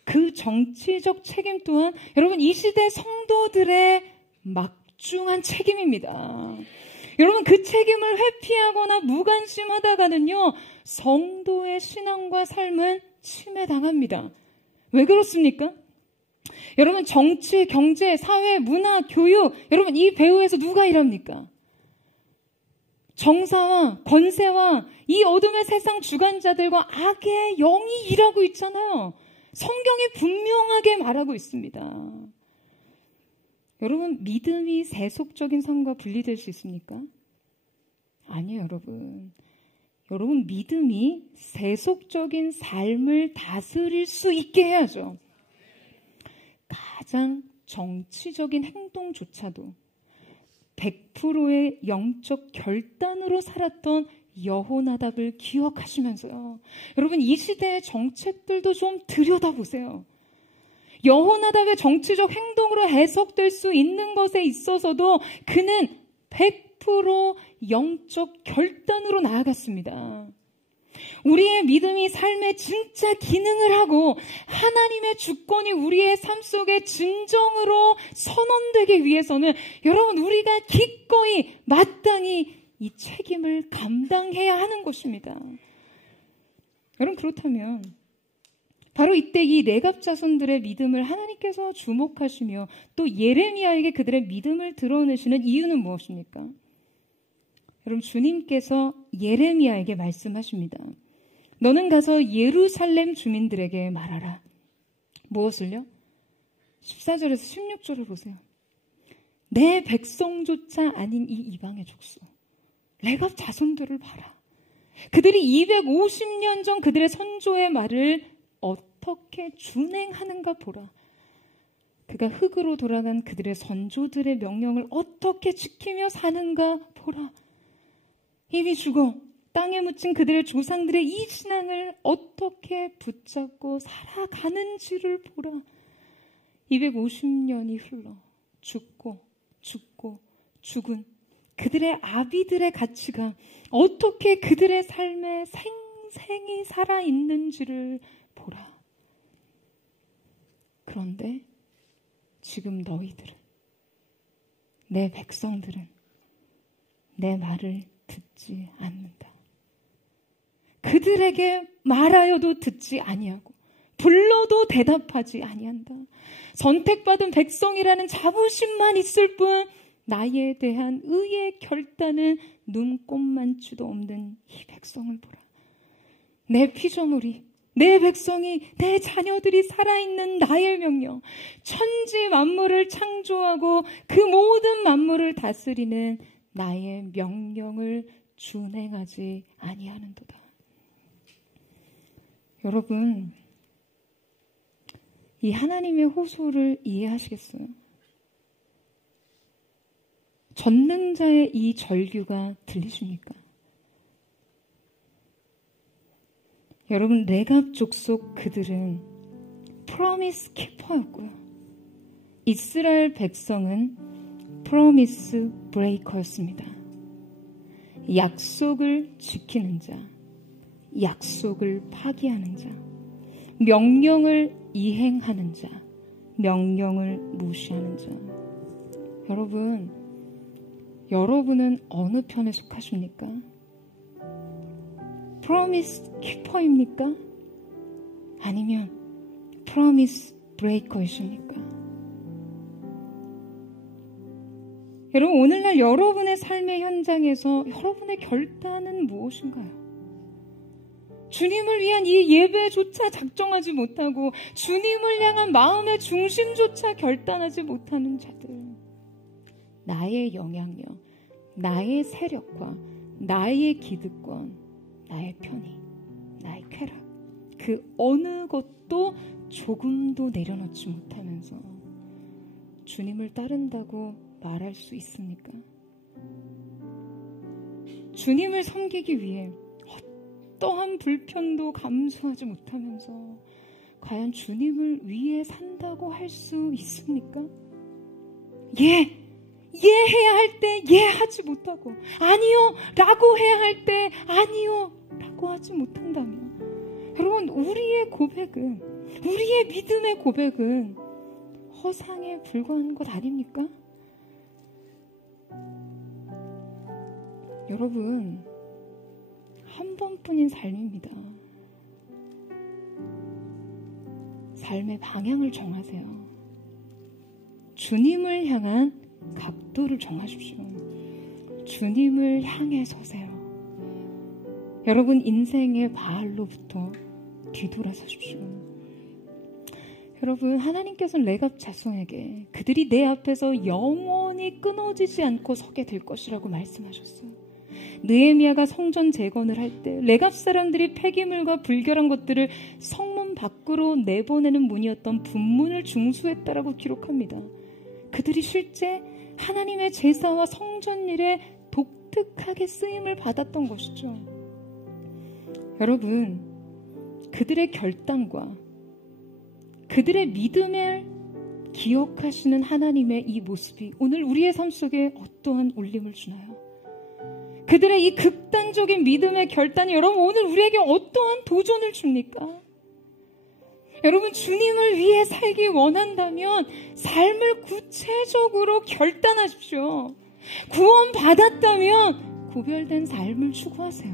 그 정치적 책임 또한 여러분, 이 시대 성도들의 막중한 책임입니다. 여러분, 그 책임을 회피하거나 무관심하다가는요, 성도의 신앙과 삶은 침해당합니다. 왜 그렇습니까? 여러분, 정치, 경제, 사회, 문화, 교육, 여러분, 이 배후에서 누가 일합니까? 정사와 권세와 이 어둠의 세상 주관자들과 악의 영이 일하고 있잖아요. 성경이 분명하게 말하고 있습니다. 여러분, 믿음이 세속적인 삶과 분리될 수 있습니까? 아니에요, 여러분. 여러분, 믿음이 세속적인 삶을 다스릴 수 있게 해야죠. 가장 정치적인 행동조차도 100%의 영적 결단으로 살았던 여호나답을 기억하시면서요, 여러분, 이 시대의 정책들도 좀 들여다보세요. 여호나답의 정치적 행동으로 해석될 수 있는 것에 있어서도 그는 100% 영적 결단으로 나아갔습니다. 우리의 믿음이 삶의 진짜 기능을 하고 하나님의 주권이 우리의 삶 속에 진정으로 선언되기 위해서는 여러분, 우리가 기꺼이 마땅히 이 책임을 감당해야 하는 것입니다. 여러분, 그렇다면 바로 이때 이 레갑 자손들의 믿음을 하나님께서 주목하시며 또 예레미야에게 그들의 믿음을 드러내시는 이유는 무엇입니까? 여러분, 주님께서 예레미야에게 말씀하십니다. 너는 가서 예루살렘 주민들에게 말하라. 무엇을요? 14절에서 16절을 보세요. 내 백성조차 아닌 이 이방의 족속, 레갑 자손들을 봐라. 그들이 250년 전 그들의 선조의 말을 어떻게 준행하는가 보라. 그가 흙으로 돌아간 그들의 선조들의 명령을 어떻게 지키며 사는가 보라. 이미 죽어 땅에 묻힌 그들의 조상들의 이 신앙을 어떻게 붙잡고 살아가는지를 보라. 250년이 흘러 죽고 죽은 그들의 아비들의 가치가 어떻게 그들의 삶에 생생히 살아있는지를 보라. 그런데 지금 너희들은, 내 백성들은 내 말을 듣지 않는다. 그들에게 말하여도 듣지 아니하고 불러도 대답하지 아니한다. 선택받은 백성이라는 자부심만 있을 뿐 나에 대한 의의 결단은 눈꼽만치도 없는 이 백성을 보라. 내 피조물이, 내 백성이, 내 자녀들이 살아있는 나의 명령, 천지 만물을 창조하고 그 모든 만물을 다스리는 나의 명령을 준행하지 아니하는도다. 여러분, 이 하나님의 호소를 이해하시겠어요? 전능자의 이 절규가 들리십니까? 여러분, 레갑 족속 그들은 프로미스 키퍼였고요. 이스라엘 백성은 프로미스 브레이커였습니다. 약속을 지키는 자, 약속을 파기하는 자, 명령을 이행하는 자, 명령을 무시하는 자. 여러분은 어느 편에 속하십니까? 프로미스 키퍼입니까? 아니면 프로미스 브레이커이십니까? 여러분, 오늘날 여러분의 삶의 현장에서 여러분의 결단은 무엇인가요? 주님을 위한 이 예배조차 작정하지 못하고 주님을 향한 마음의 중심조차 결단하지 못하는 자들, 나의 영향력, 나의 세력과 나의 기득권, 나의 편의, 나의 쾌락, 그 어느 것도 조금도 내려놓지 못하면서 주님을 따른다고 말할 수 있습니까? 주님을 섬기기 위해 어떠한 불편도 감수하지 못하면서 과연 주님을 위해 산다고 할 수 있습니까? 해야 할 때 하지 못하고, 아니요 라고 해야 할 때 아니요 라고 하지 못한다면, 여러분, 우리의 고백은, 우리의 믿음의 고백은 허상에 불과한 것 아닙니까? 여러분, 한 번뿐인 삶입니다. 삶의 방향을 정하세요. 주님을 향한 각도를 정하십시오. 주님을 향해 서세요. 여러분, 인생의 바알로부터 뒤돌아서십시오. 여러분, 하나님께서는 레갑 자손에게 그들이 내 앞에서 영원히 끊어지지 않고 서게 될 것이라고 말씀하셨어요. 느헤미야가 성전 재건을 할 때 레갑 사람들이 폐기물과 불결한 것들을 성문 밖으로 내보내는 문이었던 분문을 중수했다라고 기록합니다. 그들이 실제 하나님의 제사와 성전 일에 독특하게 쓰임을 받았던 것이죠. 여러분, 그들의 결단과 그들의 믿음을 기억하시는 하나님의 이 모습이 오늘 우리의 삶 속에 어떠한 울림을 주나요? 그들의 이 극단적인 믿음의 결단이 여러분 오늘 우리에게 어떠한 도전을 줍니까? 여러분, 주님을 위해 살기 원한다면 삶을 구체적으로 결단하십시오. 구원받았다면 구별된 삶을 추구하세요.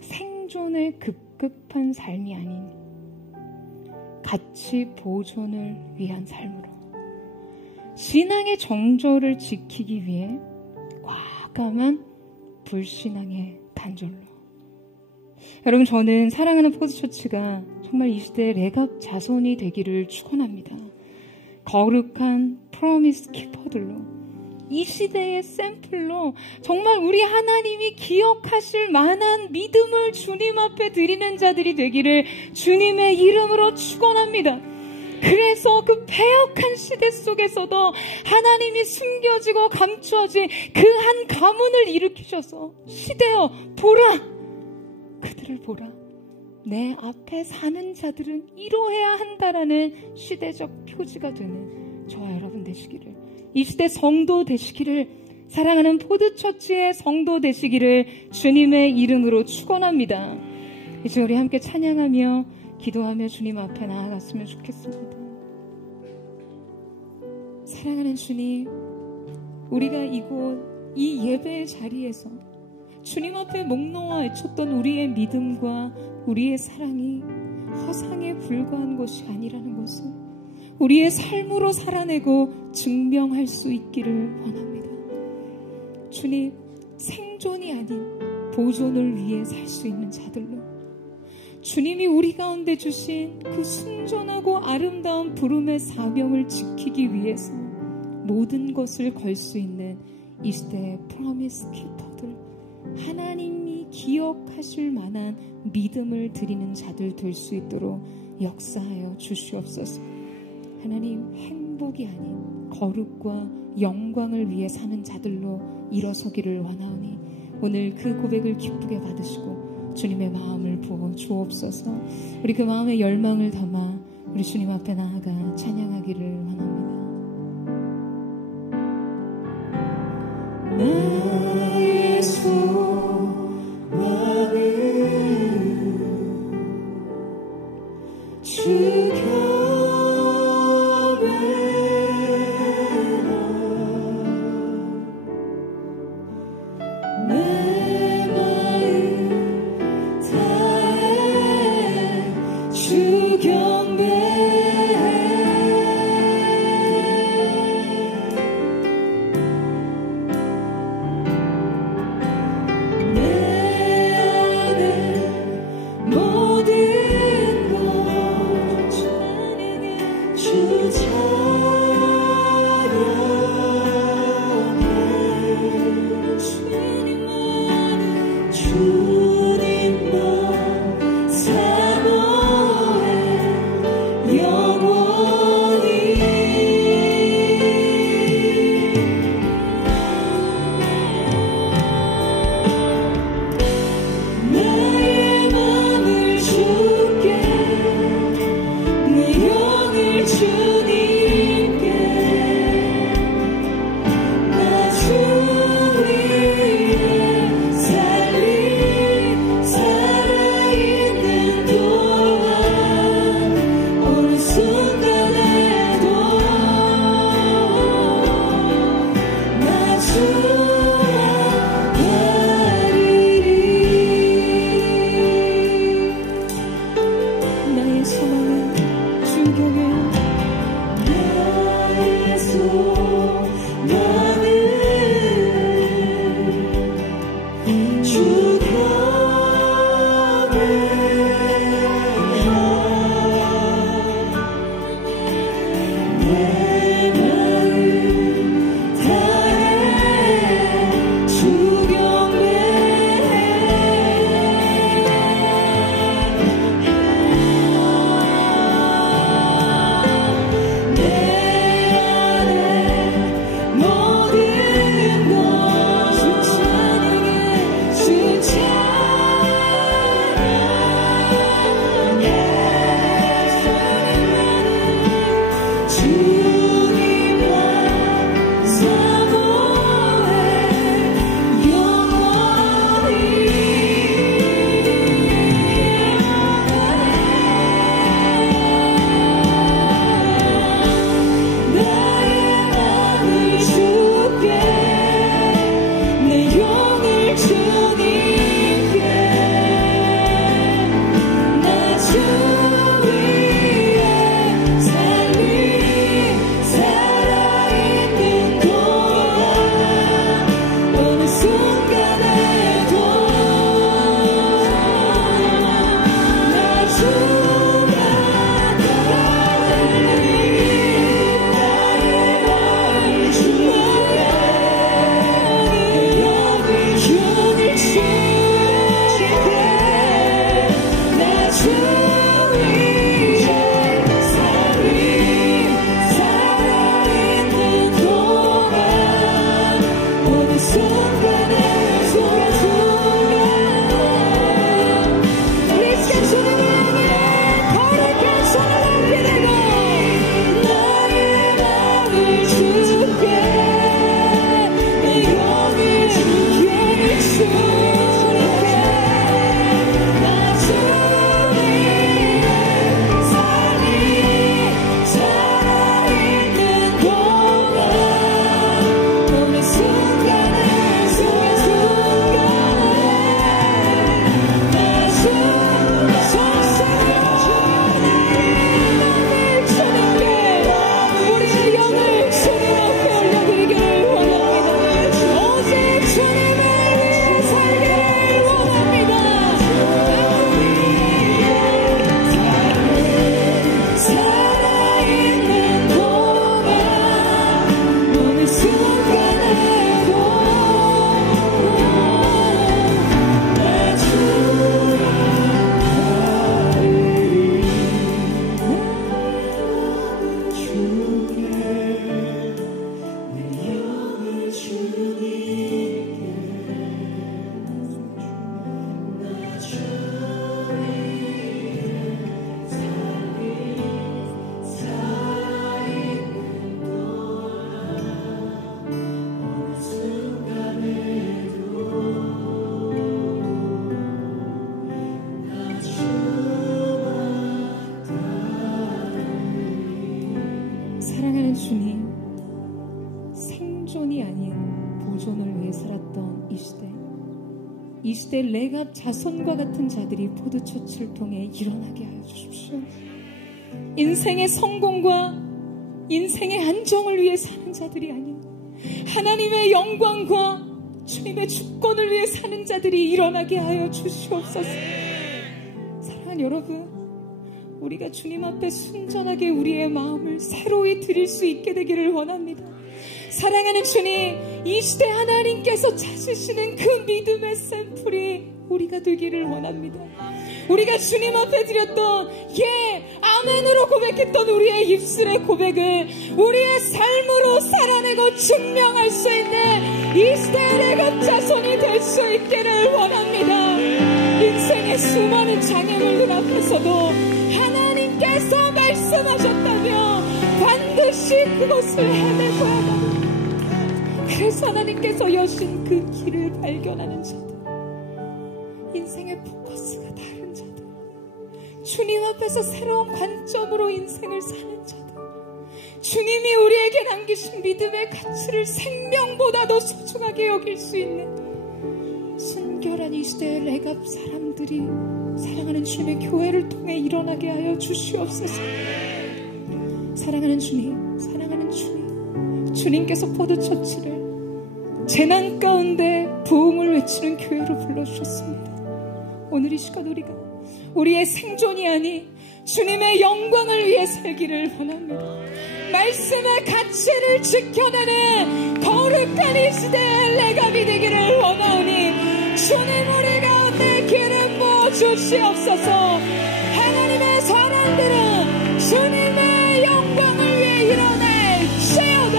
생존의 급급한 삶이 아닌 가치 보존을 위한 삶으로, 신앙의 정절을 지키기 위해 과감한 불신앙의 단절로. 여러분, 저는 사랑하는 포드처치가 정말 이 시대의 레갑 자손이 되기를 축원합니다. 거룩한 프로미스 키퍼들로, 이 시대의 샘플로 정말 우리 하나님이 기억하실 만한 믿음을 주님 앞에 드리는 자들이 되기를 주님의 이름으로 축원합니다. 그래서 그 패역한 시대 속에서도 하나님이 숨겨지고 감추어진 그 한 가문을 일으키셔서, 시대여 보라, 그들을 보라, 내 앞에 사는 자들은 이러해야 한다라는 시대적 표지가 되는 저와 여러분 되시기를, 이 시대 성도 되시기를, 사랑하는 포드처치의 성도 되시기를 주님의 이름으로 축원합니다. 이제 우리 함께 찬양하며 기도하며 주님 앞에 나아갔으면 좋겠습니다. 사랑하는 주님, 우리가 이곳 이 예배의 자리에서 주님 앞에 목 놓아 애쳤던 우리의 믿음과 우리의 사랑이 허상에 불과한 것이 아니라는 것을 우리의 삶으로 살아내고 증명할 수 있기를 원합니다. 주님, 생존이 아닌 보존을 위해 살 수 있는 자들로 주님이 우리 가운데 주신 그 순전하고 아름다운 부름의 사명을 지키기 위해서 모든 것을 걸 수 있는 이 시대의 프로미스 키퍼들, 하나님이 기억하실 만한 믿음을 드리는 자들 될 수 있도록 역사하여 주시옵소서. 하나님, 행복이 아닌 거룩과 영광을 위해 사는 자들로 일어서기를 원하오니 오늘 그 고백을 기쁘게 받으시고 주님의 마음을 부어 주옵소서. 우리 그 마음의 열망을 담아 우리 주님 앞에 나아가 찬양하기를 원합니다. 나의 소망을 주 곁에 내 마음 다해 주 경배해. 사랑하는 주님, 생존이 아닌 보존을 위해 살았던 이 시대 레갑 자손과 같은 자들이 포도처치를 통해 일어나게 하여 주십시오. 인생의 성공과 인생의 안정을 위해 사는 자들이 아닌 하나님의 영광과 주님의 주권을 위해 사는 자들이 일어나게 하여 주시옵소서. 사랑하는 여러분, 우리가 주님 앞에 순전하게 우리의 마음을 새로이 드릴 수 있게 되기를 원합니다. 사랑하는 주님, 이 시대 하나님께서 찾으시는 그 믿음의 샘플이 우리가 되기를 원합니다. 우리가 주님 앞에 드렸던 아멘으로 고백했던 우리의 입술의 고백을 우리의 삶으로 살아내고 증명할 수 있는 이 시대의 레갑 자손이 될 수 있기를 원합니다. 인생의 수많은 장애물들 앞에서도 하나님께서 말씀하셨다며 반드시 그것을 해내고야 합니다. 그래서 하나님께서 여신 그 길을 발견하는 자들, 인생의 포커스가 다른 자들, 주님 앞에서 새로운 관점으로 인생을 사는 자들, 주님이 우리에게 남기신 믿음의 가치를 생명보다도 소중하게 여길 수 있는 순결한 이 시대의 레갑 사람들이 사랑하는 주님의 교회를 통해 일어나게 하여 주시옵소서. 사랑하는 주님, 사랑하는 주님, 주님께서 포도처치를 재난 가운데 부흥을 외치는 교회로 불러주셨습니다. 오늘 이 시간 우리의 생존이 아닌 주님의 영광을 위해 살기를 원합니다. 말씀의 가치를 지켜내는 거룩한 이 시대의 레갑이 되기를 원하오니 주님 우리 가운데 기름 부어 주시옵소서. 하나님의 사람들은 주님의 영광을 위해 일어날지어다.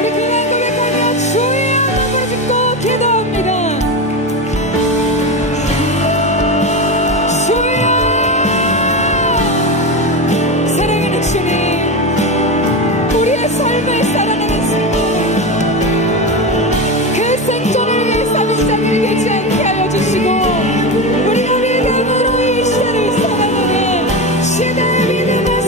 우리 그날 고백하며 주의 이름을 짓고 기도합니다. 주여, 사랑하는 주님, 우리의 삶을 살아가는 생존, 그 생존을 위해 사는 자를 되지 않게 하여 주시고 우리의 믿음으로 이 시대를 살아가는 시대의 믿음의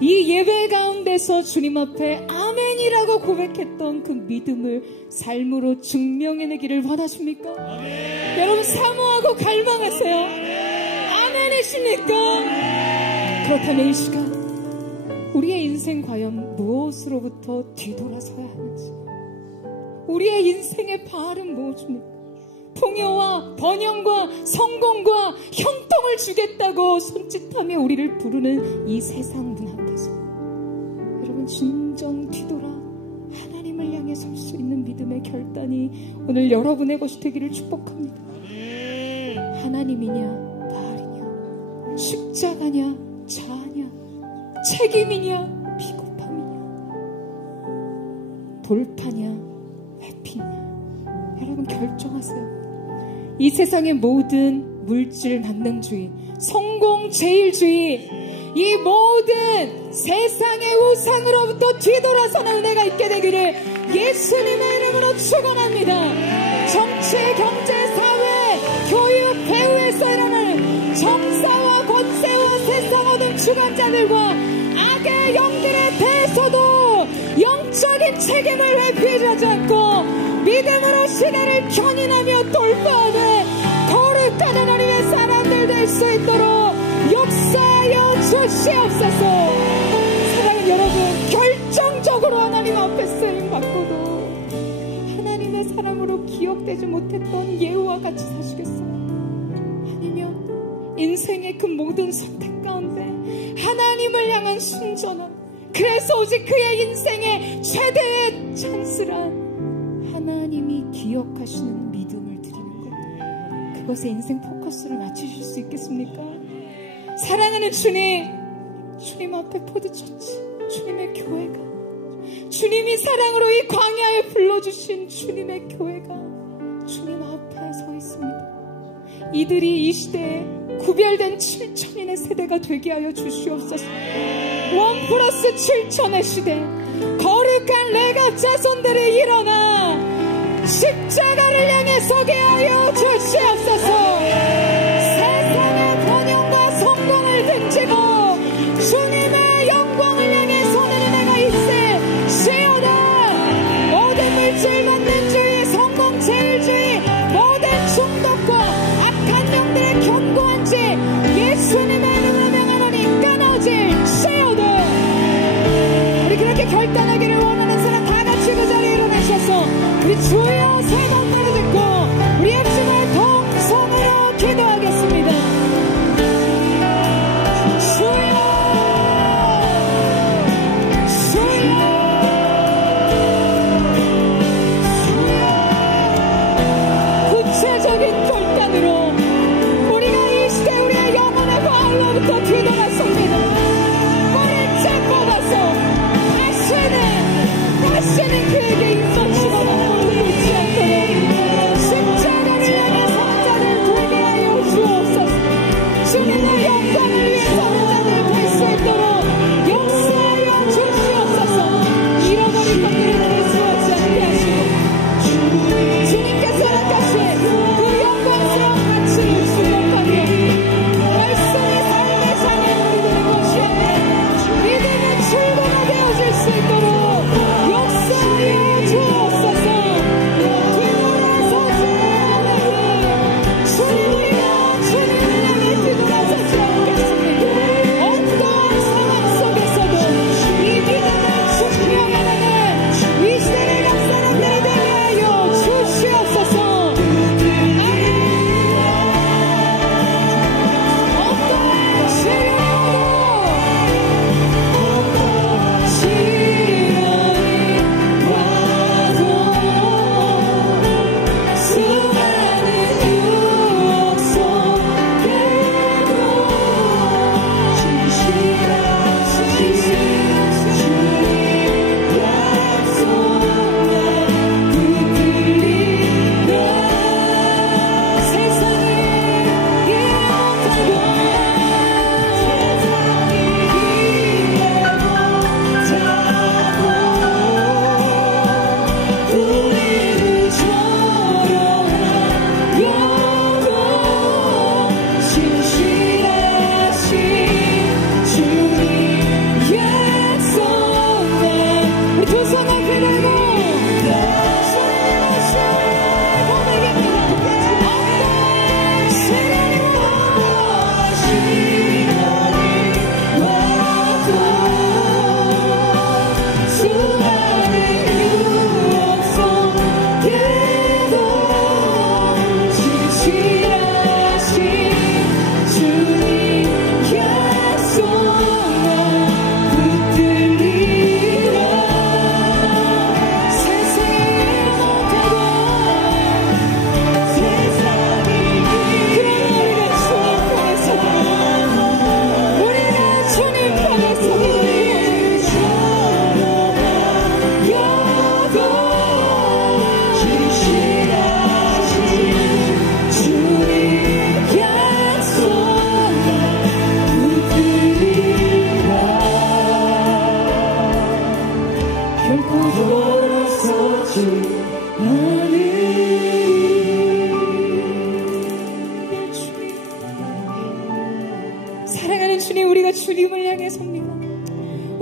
이 예배 가운데서 주님 앞에 아멘이라고 고백했던 그 믿음을 삶으로 증명해내기를 원하십니까? 여러분 사모하고 갈망하세요. 아멘이십니까? 그렇다면 이 시간 우리의 인생 과연 무엇으로부터 뒤돌아서야 하는지, 우리의 인생의 발은 무엇입니까? 풍요와 번영과 성공과 형통을 주겠다고 손짓하며 우리를 부르는 이 세상 문 앞에서 여러분 진정 뒤돌아 하나님을 향해 설 수 있는 믿음의 결단이 오늘 여러분의 것이 되기를 축복합니다. 하나님이냐 바알이냐, 십자가냐 자아냐, 책임이냐 비겁함이냐, 돌파냐 회피냐, 여러분 결정하세요. 이 세상의 모든 물질 만능주의, 성공 제일주의, 이 모든 세상의 우상으로부터 뒤돌아서는 은혜가 있게 되기를 예수님의 이름으로 축원합니다. 정치, 경제, 사회, 교육, 배후에서 일어나는 정사와 권세와 세상 모든 주관자들과 악의 영들에 대해서도 영적인 책임을 회피하지 않고 믿음으로 시대를 견인하며 돌파하는 거룩한 하나님의 사람들 될 수 있도록 역사하여 주시옵소서. 사랑하는 여러분, 결정적으로 하나님 앞에 쓰임받고도 하나님의 사랑으로 기억되지 못했던 예후와 같이 사시겠어요? 아니면 인생의 그 모든 선택 가운데 하나님을 향한 순전함, 그래서 오직 그의 인생의 최대의 찬스란 하나님이 기억하시는 믿음을 드리는 것, 그것에 인생 포커스를 맞추실 수 있겠습니까? 사랑하는 주님, 주님 앞에 포도쳤지 주님의 교회가, 주님이 사랑으로 이 광야에 불러주신 주님의 교회가 주님 앞에 서 있습니다. 이들이 이 시대에 구별된 7천인의 세대가 되게 하여 주시옵소서. 1+7천의 시대, 거룩한 레갑 자손들이 일어나 십자가를 향해 서게 하여 주시옵소서. 세상의 번영과 성공을 등지고 주님의 영광을 향해 서는 은혜가 있을지어다. 모든 물질 만능주의, 성공 제일주의, 모든 중독과 악한 영들의 견고한 죄 예수님의 이름으로 명하노니 끊어질지어다. 우리 그렇게 결단하기를 원하는 사람 다 같이 그 자리에 일어나셔서 우리 주여 세 번 노래 듣고 우리의 춤을 동성으로 기도하겠습니다. 주여, 주여, 주여. 구체적인 결단으로 우리가 이 시대 우리의 영혼의 바울로부터 뒤돌아섭니다. 머리를 잡고 가서 다시는 그에게 입맞추거나 물리지 않도록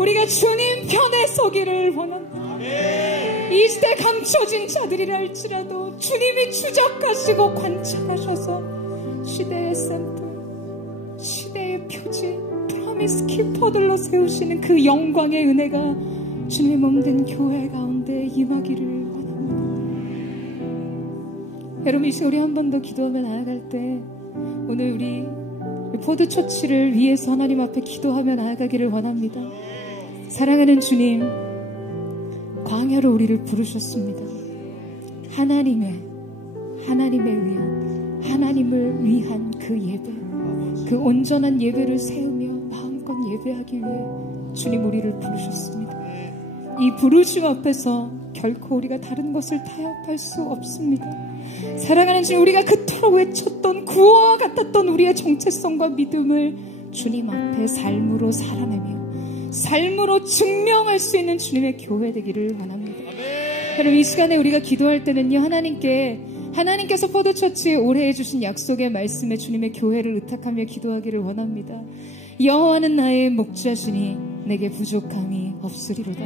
우리가 주님 편에 서기를 원한다. 이 시대 감춰진 자들이라 할지라도 주님이 추적하시고 관찰하셔서 시대의 샘플, 시대의 표지, 프로미스 키퍼들로 세우시는 그 영광의 은혜가 주님의 몸된 교회 가운데 임하기를 원합니다. 여러분, 이 시간 우리 한 번 더 기도하며 나아갈 때 오늘 우리 포드처치를 위해서 하나님 앞에 기도하며 나아가기를 원합니다. 사랑하는 주님, 광야로 우리를 부르셨습니다. 하나님을 위한 그 예배, 그 온전한 예배를 세우며 마음껏 예배하기 위해 주님 우리를 부르셨습니다. 이 부르심 앞에서 결코 우리가 다른 것을 타협할 수 없습니다. 사랑하는 주님, 우리가 그토록 외쳤던 구호와 같았던 우리의 정체성과 믿음을 주님 앞에 삶으로 살아내며 삶으로 증명할 수 있는 주님의 교회 되기를 원합니다. 여러분, 이 시간에 우리가 기도할 때는요, 하나님께서 포도처치에 올해 해주신 약속의 말씀에 주님의 교회를 의탁하며 기도하기를 원합니다. 여호와는 나의 목자시니 내게 부족함이 없으리로다.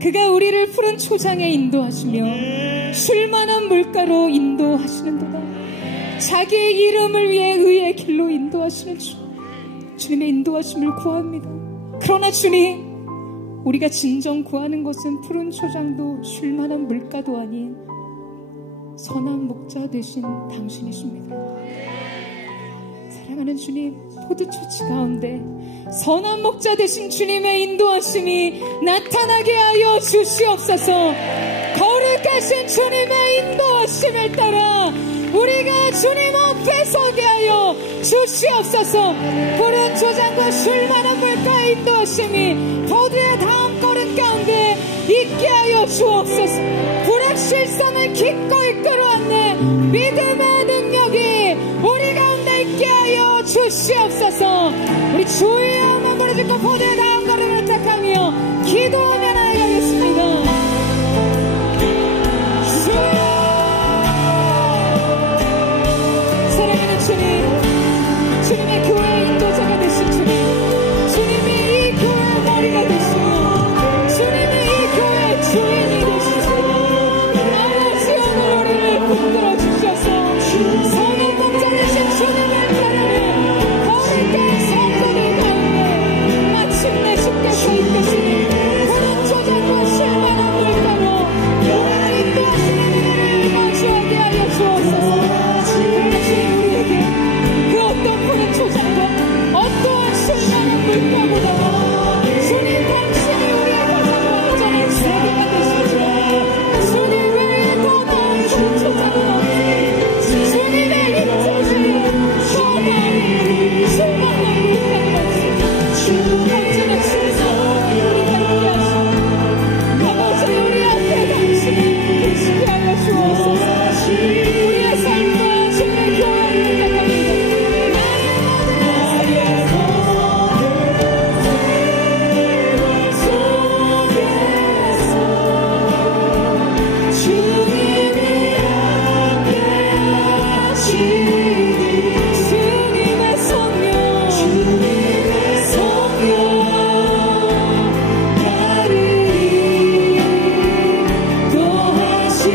그가 우리를 푸른 초장에 인도하시며 쉴만한 물가로 인도하시는도다. 자기의 이름을 위해 의의 길로 인도하시는 주님의 인도하심을 구합니다. 그러나 주님, 우리가 진정 구하는 것은 푸른 초장도 쉴만한 물가도 아닌 선한 목자 되신 당신이십니다. 사랑하는 주님, 포도처치 가운데 선한 목자 되신 주님의 인도하심이 나타나게 하여 주시옵소서. 거룩하신 주님의 인도하심을 따라 우리가 주님 앞에 서게 하여 주시옵소서. 푸른 초장과 쉴만한 물가의 인도하심이 모두의 다음 걸음 가운데 있게 하여 주옵소서. 불확실성을 기꺼이 끌어안는 믿음의 능력이 우리 가운데 있게 하여 주시옵소서. 우리 주의 이름을 부르짖고 모두의 다음 걸음을 택하며 기도하며 나아가겠습니다. 사랑하는 주님, 주님의 교회의 인도자가 되신 주님, 주님이 이 교회의 머리가 되시고 주님이 이 교회의 주인이 되시고 아버지, 오늘 우리를 붙들어 주셔서 선한 목자 되신 주님을 따르는 거룩한 성도들 가운데 마침내 주께서 이끄시니 푸른 초장과 쉴만한 물가로 교회를 인도하시는 일을 마주하게 하여 주옵소서. 주님, 우리에게 그 어떤 푸른 초장과 어떠한 쉴만한 물가보다 주님 당신이 우리의 가장 완전한 세계가 되시죠. 주님 외에 더 나은 푸른 초장은 없으니 주님의 인자주의 선한 쉴만한 물가가 없으니 언제나 신성한 우리가 있게 하시고 아버지, 우리 앞에 당신이 계시게 하여 주옵소서. 우리의 삶과 주님의 교회를 나갑니다. 나의 속에서 주님이 함께 하시니 주님의 성령 나를 인도하시니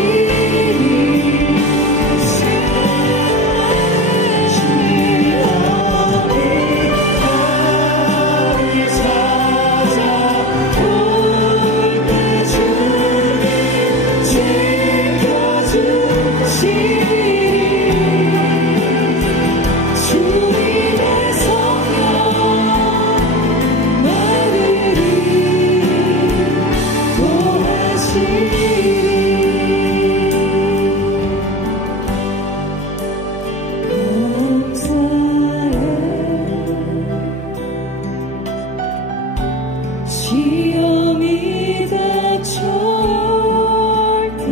시험이 닥쳐올 때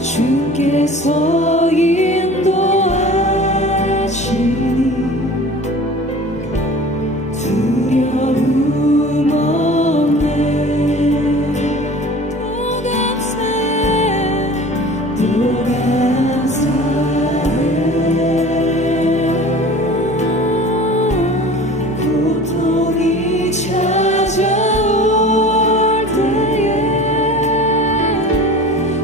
주께서 인도하시니 두려움 없네. 또 감사해. 찾아올 때에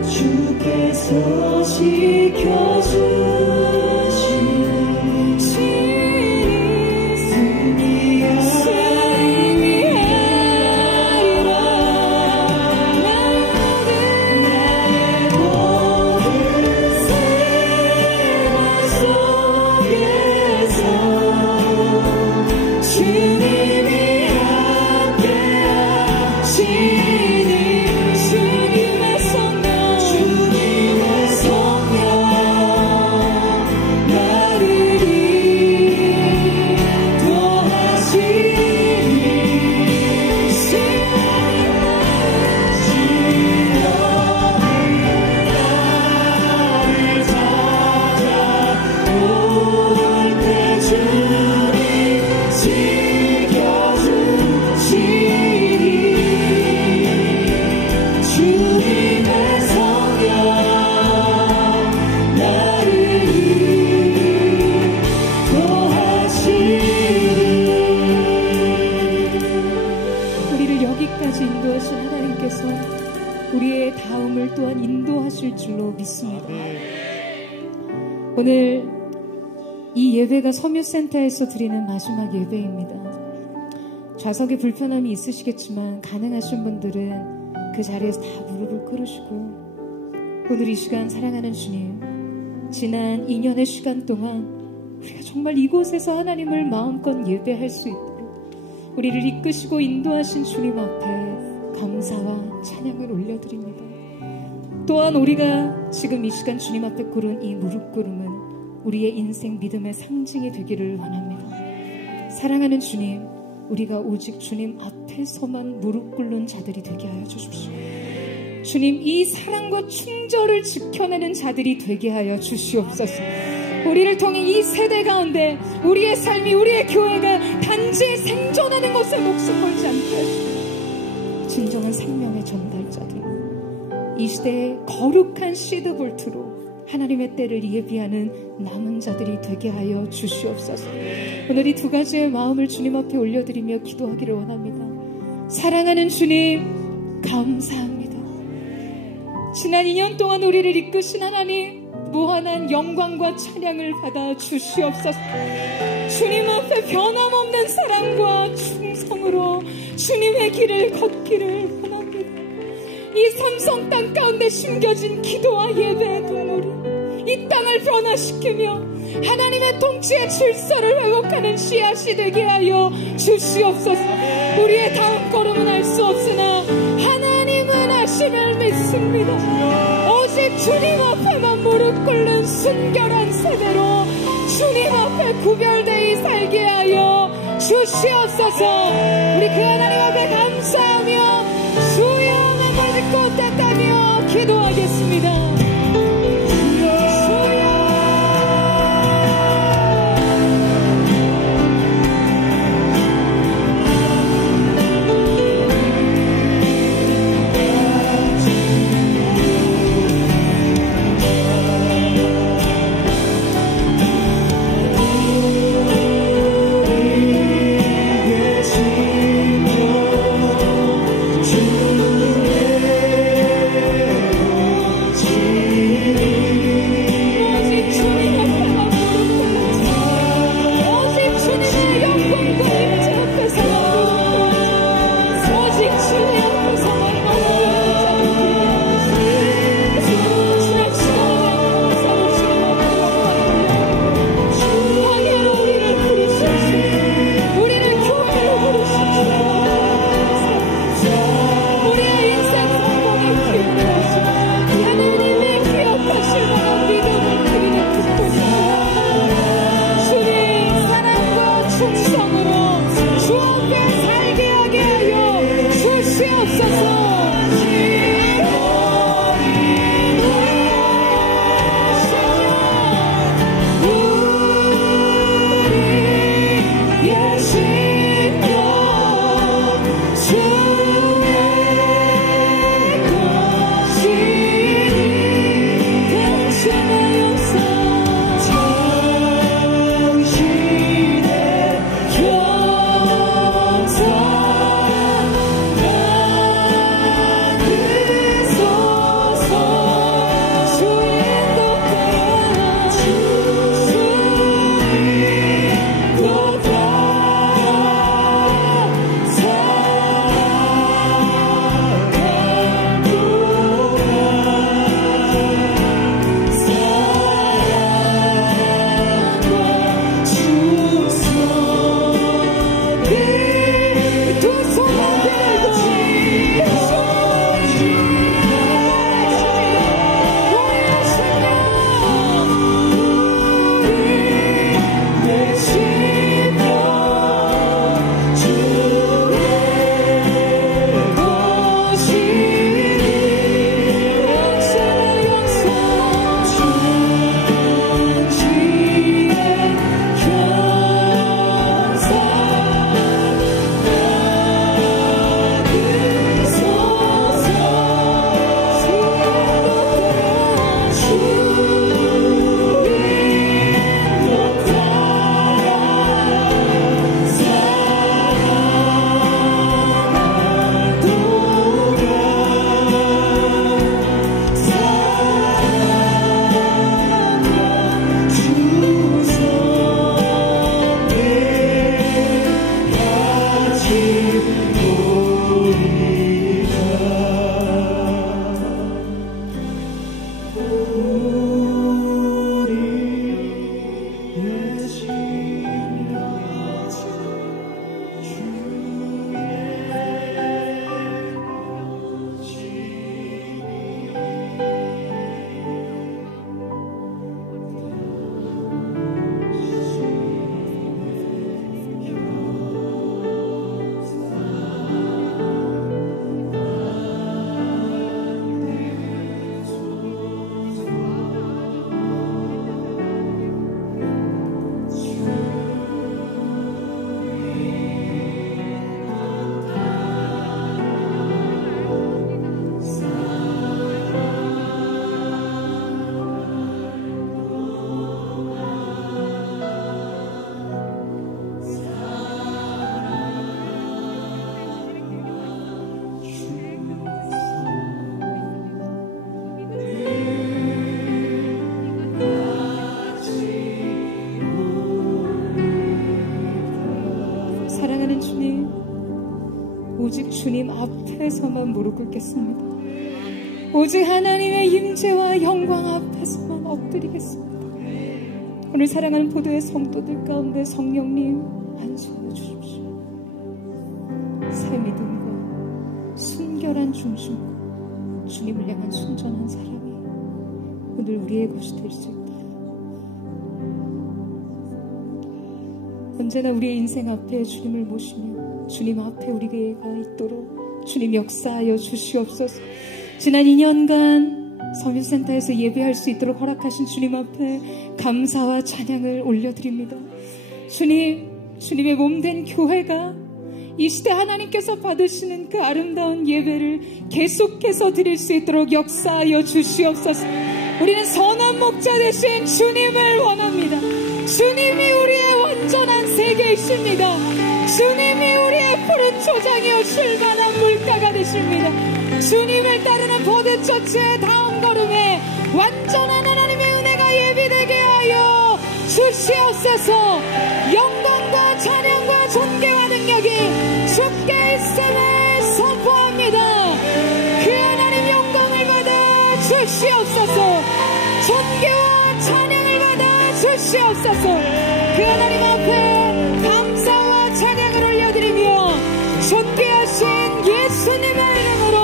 주께서 지켜주시는 승리하리라. 나의 모든 생활 속에서 주님이 함께하시니 주님의 성령 나를 우리를 여기까지 인도하신 하나님께서 우리의 다음을 또한 인도하실 줄로 믿습니다. 오늘 이 예배가 섬유센터에서 드리는 마지막 예배입니다. 좌석에 불편함이 있으시겠지만 가능하신 분들은 그 자리에서 다 무릎을 꿇으시고 오늘 이 시간 사랑하는 주님, 지난 2년의 시간 동안 우리가 정말 이곳에서 하나님을 마음껏 예배할 수 있도록 우리를 이끄시고 인도하신 주님 앞에 감사와 찬양을 올려드립니다. 또한 우리가 지금 이 시간 주님 앞에 꿇은 이 무릎 꿇음은 우리의 인생 믿음의 상징이 되기를 원합니다. 사랑하는 주님, 우리가 오직 주님 앞에서만 무릎 꿇는 자들이 되게 하여 주십시오. 주님, 이 사랑과 충절을 지켜내는 자들이 되게 하여 주시옵소서. 우리를 통해 이 세대 가운데 우리의 삶이, 우리의 교회가 단지 생존하는 것에 목숨 걸지 않게 하시고 진정한 생명의 전달자들, 이 시대의 거룩한 시드볼트로 하나님의 때를 예비하는 남은 자들이 되게 하여 주시옵소서. 오늘 이 두 가지의 마음을 주님 앞에 올려드리며 기도하기를 원합니다. 사랑하는 주님, 감사합니다. 지난 2년 동안 우리를 이끄신 하나님, 무한한 영광과 찬양을 받아 주시옵소서. 주님 앞에 변함없는 사랑과 충성으로 주님의 길을 걷기를 원합니다. 이 삼성 땅 가운데 심겨진 기도와 예배의 눈물이 이 땅을 변화시키며 하나님의 통치의 질서를 회복하는 씨앗이 되게 하여 주시옵소서. 우리의 다음 걸음은 알 수 없으나 하나님은 하심을 믿습니다. 오직 주님 앞에만 무릎 꿇는 순결한 세대로 주님 앞에 구별되이 살게 하여 주시옵소서. 우리 그 하나님 앞에 감사하며 주여 나를 믿고 떼다며 기도하겠습니다. 주의 오직 주님 앞에서만 무릎 꿇겠습니다. 오직 하나님의 임재와 영광 앞에서만 엎드리겠습니다. 오늘 사랑하는 포도의 성도들 가운데 성령님 안수하여 주십시오. 새 믿음과 순결한 중심과 주님을 향한 순전한 사랑이 오늘 우리의 것이 될 수 있도록 언제나 우리의 인생 앞에 주님을 모시며 주님 앞에 우리가 있도록 주님 역사하여 주시옵소서. 지난 2년간 서민센터에서 예배할 수 있도록 허락하신 주님 앞에 감사와 찬양을 올려드립니다. 주님, 주님의 몸된 교회가 이 시대 하나님께서 받으시는 그 아름다운 예배를 계속해서 드릴 수 있도록 역사하여 주시옵소서. 우리는 선한 목자 되신 주님을 원합니다. 주님이 우리의 완전한 세계이십니다. 주님이 우리의 푸른 초장이요 쉴만한 물가가 되십니다. 주님을 따르는 포도처치의 다음 걸음에 완전한 하나님의 은혜가 예비되게 하여 주시옵소서. 영광과 찬양과 존귀와 능력이 주께 있음을 선포합니다. 그 하나님 영광을 받아 주시옵소서. 존귀와 찬양을 받아 주시옵소서. 그 하나님 앞에 감사와 찬양을 올려드리며 존귀하신 예수님의 이름으로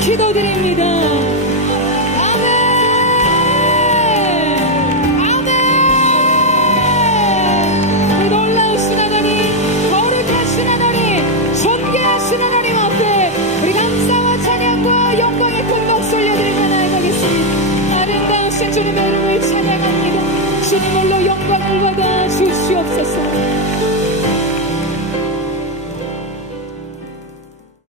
기도드립니다. 아멘. 아멘. 놀라우신 하나님, 거룩하신 하나님, 존귀하신 하나님 앞에 우리 감사와 찬양과 영광의 큰 박수 올려드리며 나아가겠습니다. 아름다우신 주님의 이름을 찬양합니다. 주님 홀로 영광을 받아 주시옵소서.